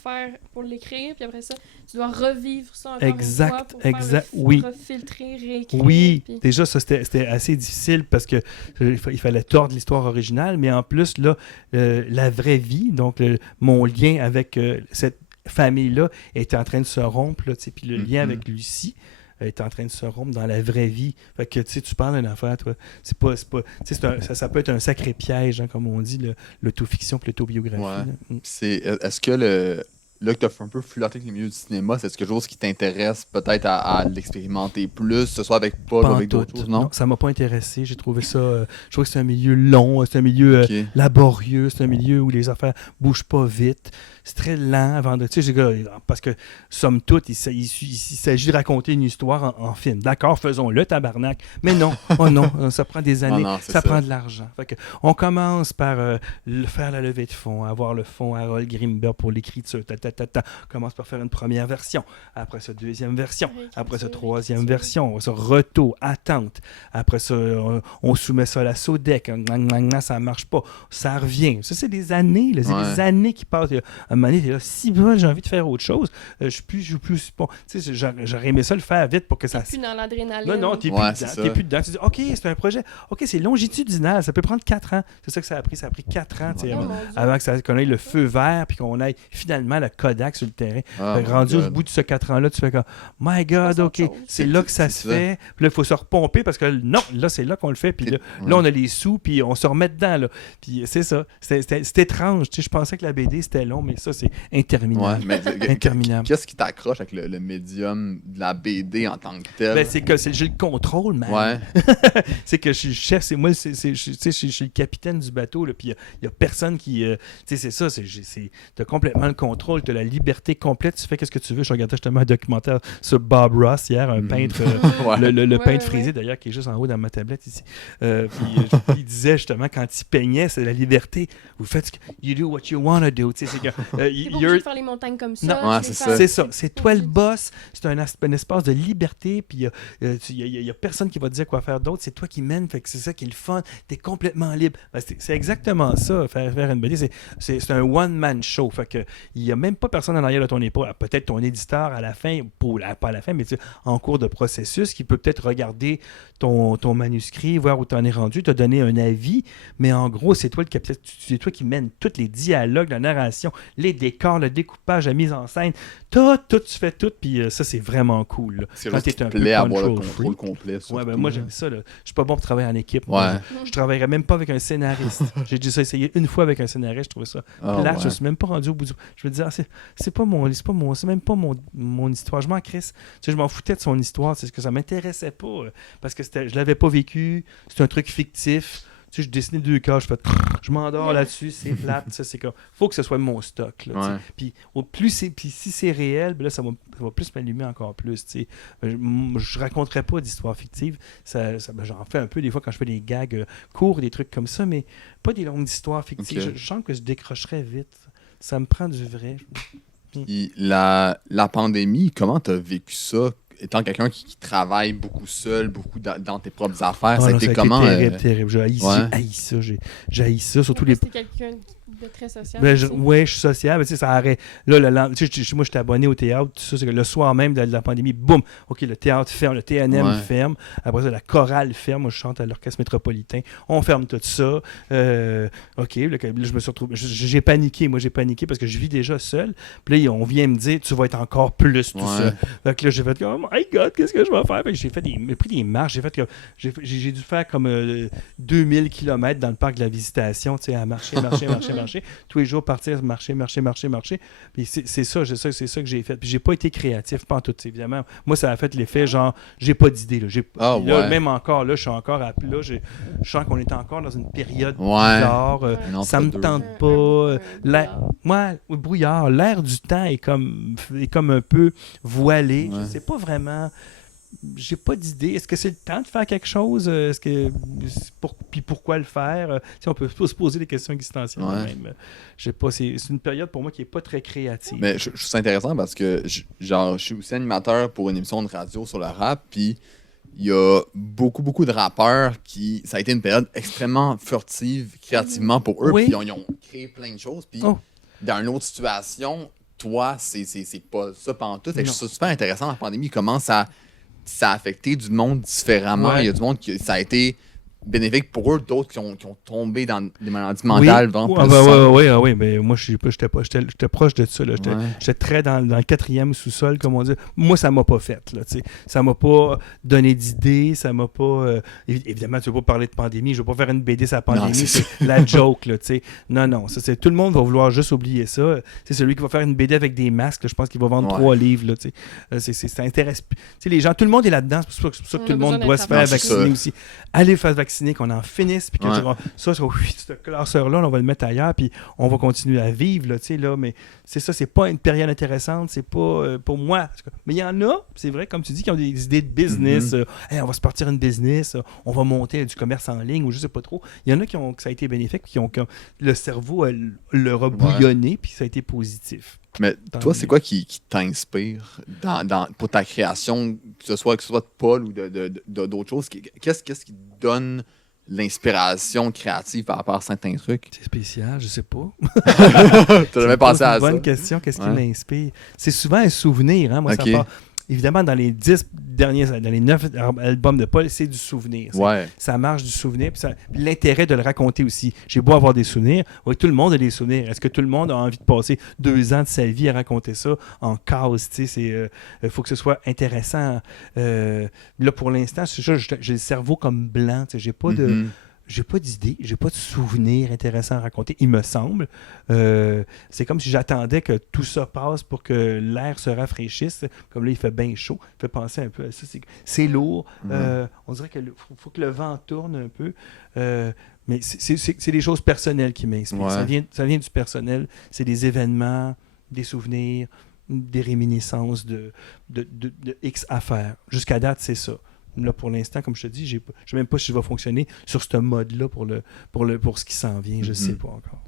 l'écrire. Puis après ça, tu dois revivre ça encore une fois pour refiltrer, réécrire. Oui, déjà, ça, c'était assez difficile parce que il fallait tordre l'histoire originale, mais en plus, là, la vraie vie, donc mon lien avec cette famille-là était en train de se rompre, puis le lien avec Lucie est en train de se rompre dans la vraie vie. Fait que tu parles d'une affaire, toi. C'est pas, ça peut être un sacré piège, hein, comme on dit, l'autofiction et l'autobiographie. Est-ce que là que tu as un peu flirté avec les milieux du cinéma, c'est quelque chose qui t'intéresse peut-être à l'expérimenter plus, que ce soit avec Paul ou avec d'autres choses, non? Ça m'a pas intéressé. J'ai trouvé ça... je trouvais que c'est un milieu long, c'est un milieu laborieux, c'est un milieu où les affaires bougent pas vite. C'est très lent avant de... Tu sais, parce que, somme toute, il s'agit de raconter une histoire en film. D'accord, faisons-le, tabarnak. Mais non, ça prend des années, ça prend de l'argent. Fait que, on commence par faire la levée de fonds, avoir le fonds Harold Grimberg pour l'écriture, on commence par faire une première version, après ça, deuxième version, après ça, troisième version, après ça, retour, attente, après ça, on soumet ça à la Sodec, ça marche pas, ça revient. Ça, c'est des années, là, c'est des années qui passent. À un moment donné, t'es là, si bon, j'ai envie de faire autre chose, je joue plus. Bon, tu sais, j'aurais aimé ça le faire vite pour que ça. T'es plus dans l'adrénaline. Non, t'es plus dedans. Tu dis, OK, c'est un projet. OK, c'est longitudinal. Ça peut prendre 4 ans. C'est ça que ça a pris. Ça a pris 4 ans avant qu'on ait le feu vert puis qu'on ait finalement le Kodak sur le terrain. Rendu au bout de ce 4 ans-là, tu fais comme, My God, OK, c'est là que ça se fait. Puis là, il faut se repomper parce que non, là, c'est là qu'on le fait. Puis là, on a les sous, puis on se remet dedans. Là. Puis c'est ça. C'est étrange. Tu sais, je pensais que la BD, c'était long, mais ça, c'est interminable. Interminable. Qu'est-ce qui t'accroche avec le médium de la BD en tant que tel? Ben, c'est que j'ai le contrôle, man. C'est que je suis le chef, c'est moi, je suis le capitaine du bateau, puis il n'y a personne qui... tu sais, c'est ça, t'as complètement le contrôle. tu as la liberté complète, tu fais ce que tu veux. Je regardais justement un documentaire sur Bob Ross hier, un peintre, Ouais. le peintre ouais. frisé d'ailleurs, qui est juste en haut dans ma tablette ici. Puis il disait justement, quand il peignait, c'est la liberté. Vous faites ce que... You do what you want to do. Tu sais, c'est que... T'es pas obligé you're- de faire les montagnes comme ça. Non, ouais, tu peux c'est faire- ça. C'est ça, c'est pas toi le obligé. boss, c'est un espace de liberté, puis il y a personne qui va te dire quoi faire d'autre, c'est toi qui mènes, fait que c'est ça qui est le fun, t'es complètement libre. Ben, c'est exactement ça, faire une BD, c'est un one-man show, fait que il y a même pas personne en arrière de ton épaule, peut-être ton éditeur à la fin, pas à la fin, mais tu sais, en cours de processus, qui peut peut-être regarder ton manuscrit, voir où t'en es rendu, te donner un avis, mais en gros, c'est toi le capitaine, c'est toi qui mènes tous les dialogues, la narration, les décors, le découpage, la mise en scène, tout, tu fais tout, puis ça, c'est vraiment cool. Là. C'est Quand juste t'es un peu plaît à avoir le control contrôle freak. complet. Ouais, surtout, ben moi, là. j'aime ça. Là. Je suis pas bon pour travailler en équipe. Ouais. Moi. Je travaillerais même pas avec un scénariste. J'ai déjà essayé une fois avec un scénariste, je trouvais ça Ah, plate. ouais. Je suis même pas rendu au bout du... Je me disais, c'est même pas mon histoire. Je m'en crisse. Tu sais, je m'en foutais de son histoire. C'est ce que ça m'intéressait pas. Parce que je l'avais pas vécu. C'est un truc fictif. Tu sais, je dessinais 2 cases, je m'endors là-dessus, c'est plate, ça c'est comme, faut que ce soit mon stock, là, tu sais. Ouais. Puis si c'est réel, ben là ça va plus m'allumer encore plus, tu sais. Je raconterais pas d'histoires fictives, j'en fais un peu des fois quand je fais des gags courts, des trucs comme ça, mais pas des longues histoires fictives. Ok. Je sens que je décrocherais vite, ça me prend du vrai. Puis la pandémie, comment t'as vécu ça? Étant quelqu'un qui travaille beaucoup seul, beaucoup dans tes propres affaires, ça a été comment? Terrible. J'ai haï ça, j'ai haï ça, surtout les... C'est quelqu'un de très social. Ben, aussi. ouais, je suis sociable. Tu sais, ça arrête. Là, tu sais, moi, j'étais abonné au théâtre. Tout ça, c'est que le soir même de la pandémie, boum, OK, le théâtre ferme, le TNM Ouais. ferme. Après ça, la chorale ferme. Moi, je chante à l'Orchestre métropolitain. On ferme tout ça. OK, là, je me suis retrouvé. J'ai paniqué. Moi, j'ai paniqué parce que je vis déjà seul. Puis là, on vient me dire, tu vas être encore plus tout Ouais. seul. Fait que là, j'ai fait comme, oh my God, qu'est-ce que je vais faire? Fait que j'ai pris des marches. J'ai dû faire comme 2000 km dans le parc de la Visitation, tu sais, à marcher. Tous les jours, partir, marcher. Puis c'est ça que j'ai fait. Puis j'ai pas été créatif, pas en tout, évidemment. Moi, ça a fait l'effet, genre, j'ai pas d'idée. Là. Ah, Là, ouais. même encore, là, je suis encore à... Là, je sens qu'on est encore dans une période Ouais. bizarre. Un Ça me entre-deux. tente Un pas. Moi, brouillard. L'air du temps est comme un peu voilé. Ouais. Je sais pas vraiment... J'ai pas d'idée. Est-ce que c'est le temps de faire quelque chose? Puis pourquoi le faire? Tu sais, on peut se poser des questions existentielles Ouais. même. Je sais pas, c'est une période pour moi qui est pas très créative. Mais je trouve ça intéressant parce que je suis aussi animateur pour une émission de radio sur le rap, puis il y a beaucoup de rappeurs qui... Ça a été une période extrêmement furtive créativement pour eux, Oui. puis ils ont créé plein de choses, puis Oh. dans une autre situation, toi, c'est pas ça pantoute. Fait que je trouve ça super intéressant, la pandémie, comment ça a affecté du monde différemment. Ouais. Il y a du monde qui... Ça a été bénéfique pour eux, d'autres qui ont tombé dans des maladies mentales. Vraiment plus sombres. Oui, mais moi, j'étais proche de ça. Là. J'étais très dans le 4e sous-sol, comme on dit. Moi, ça m'a pas fait. Là, ça m'a pas donné d'idées. Ça m'a pas... évidemment, tu veux pas parler de pandémie. Je veux pas faire une BD sur la pandémie. Non, c'est ça. C'est la joke. Là, non. Tout le monde va vouloir juste oublier ça. C'est celui qui va faire une BD avec des masques. Là, je pense qu'il va vendre Ouais. 3 livres. Là, ça intéresse... les gens, tout le monde est là-dedans. C'est pour ça que On tout a le monde besoin doit d'être se faire à part. C'est vacciner ça. aussi. Allez faire vacciner, qu'on en finisse, puis que Ouais. ce classeur-là, on va le mettre ailleurs, puis on va continuer à vivre, là, mais c'est ça, c'est pas une période intéressante, c'est pas pour moi. En tout cas. Mais il y en a, c'est vrai, comme tu dis, qui ont des idées de business. Hey, on va se partir une business, on va monter du commerce en ligne, ou je sais pas trop. Il y en a que ça a été bénéfique, puis le cerveau leur a bouillonné, puis ça a été positif. Mais Tant toi, mieux. c'est quoi qui t'inspire pour ta création, que ce soit de Paul ou d'autres choses? Qu'est-ce qui te donne l'inspiration créative par rapport à certains trucs? C'est spécial, je sais pas. T'as jamais pensé à ça? C'est une bonne question, qu'est-ce qui Ouais. m'inspire? C'est souvent un souvenir, hein? Moi, Ok. ça part... Évidemment, dans les 9 albums de Paul, c'est du souvenir. Ouais. Ça marche du souvenir, puis l'intérêt de le raconter aussi. J'ai beau avoir des souvenirs, oui, tout le monde a des souvenirs. Est-ce que tout le monde a envie de passer 2 ans de sa vie à raconter ça en case? Il faut que ce soit intéressant. Là, pour l'instant, c'est ça, j'ai le cerveau comme blanc. J'ai pas de... Mhm. J'ai pas d'idée, j'ai pas de souvenir intéressant à raconter, il me semble. C'est comme si j'attendais que tout ça passe pour que l'air se rafraîchisse. Comme là, il fait bien chaud. Il fait penser un peu à ça. C'est lourd. On dirait qu'il faut que le vent tourne un peu. Mais c'est des choses personnelles qui m'inspirent. Ouais. Ça vient du personnel. C'est des événements, des souvenirs, des réminiscences de X affaires. Jusqu'à date, c'est ça. Là, pour l'instant, comme je te dis, je ne sais même pas si je vais fonctionner sur ce mode-là pour ce qui s'en vient. Je ne sais pas encore.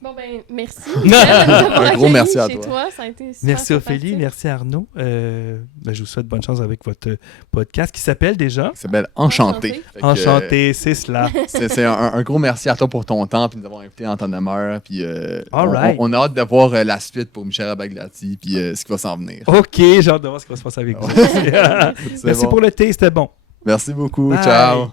Bon, ben, merci. Un gros merci à chez toi. Ça a été super Merci Ophélie, sympathique. merci Arnaud. Je vous souhaite bonne chance avec votre podcast qui s'appelle déjà Ça s'appelle Enchanté. Fait que, Enchanté, c'est cela. c'est un gros merci à toi pour ton temps, puis nous avons invité en ton demeure. Puis All right. on a hâte de voir la suite pour Michel Abaglati, puis ce qui va s'en venir. OK, j'ai hâte de voir ce qui va se passer avec vous. C'est Merci bon. pour le thé, c'était bon. Merci beaucoup. Bye. Ciao.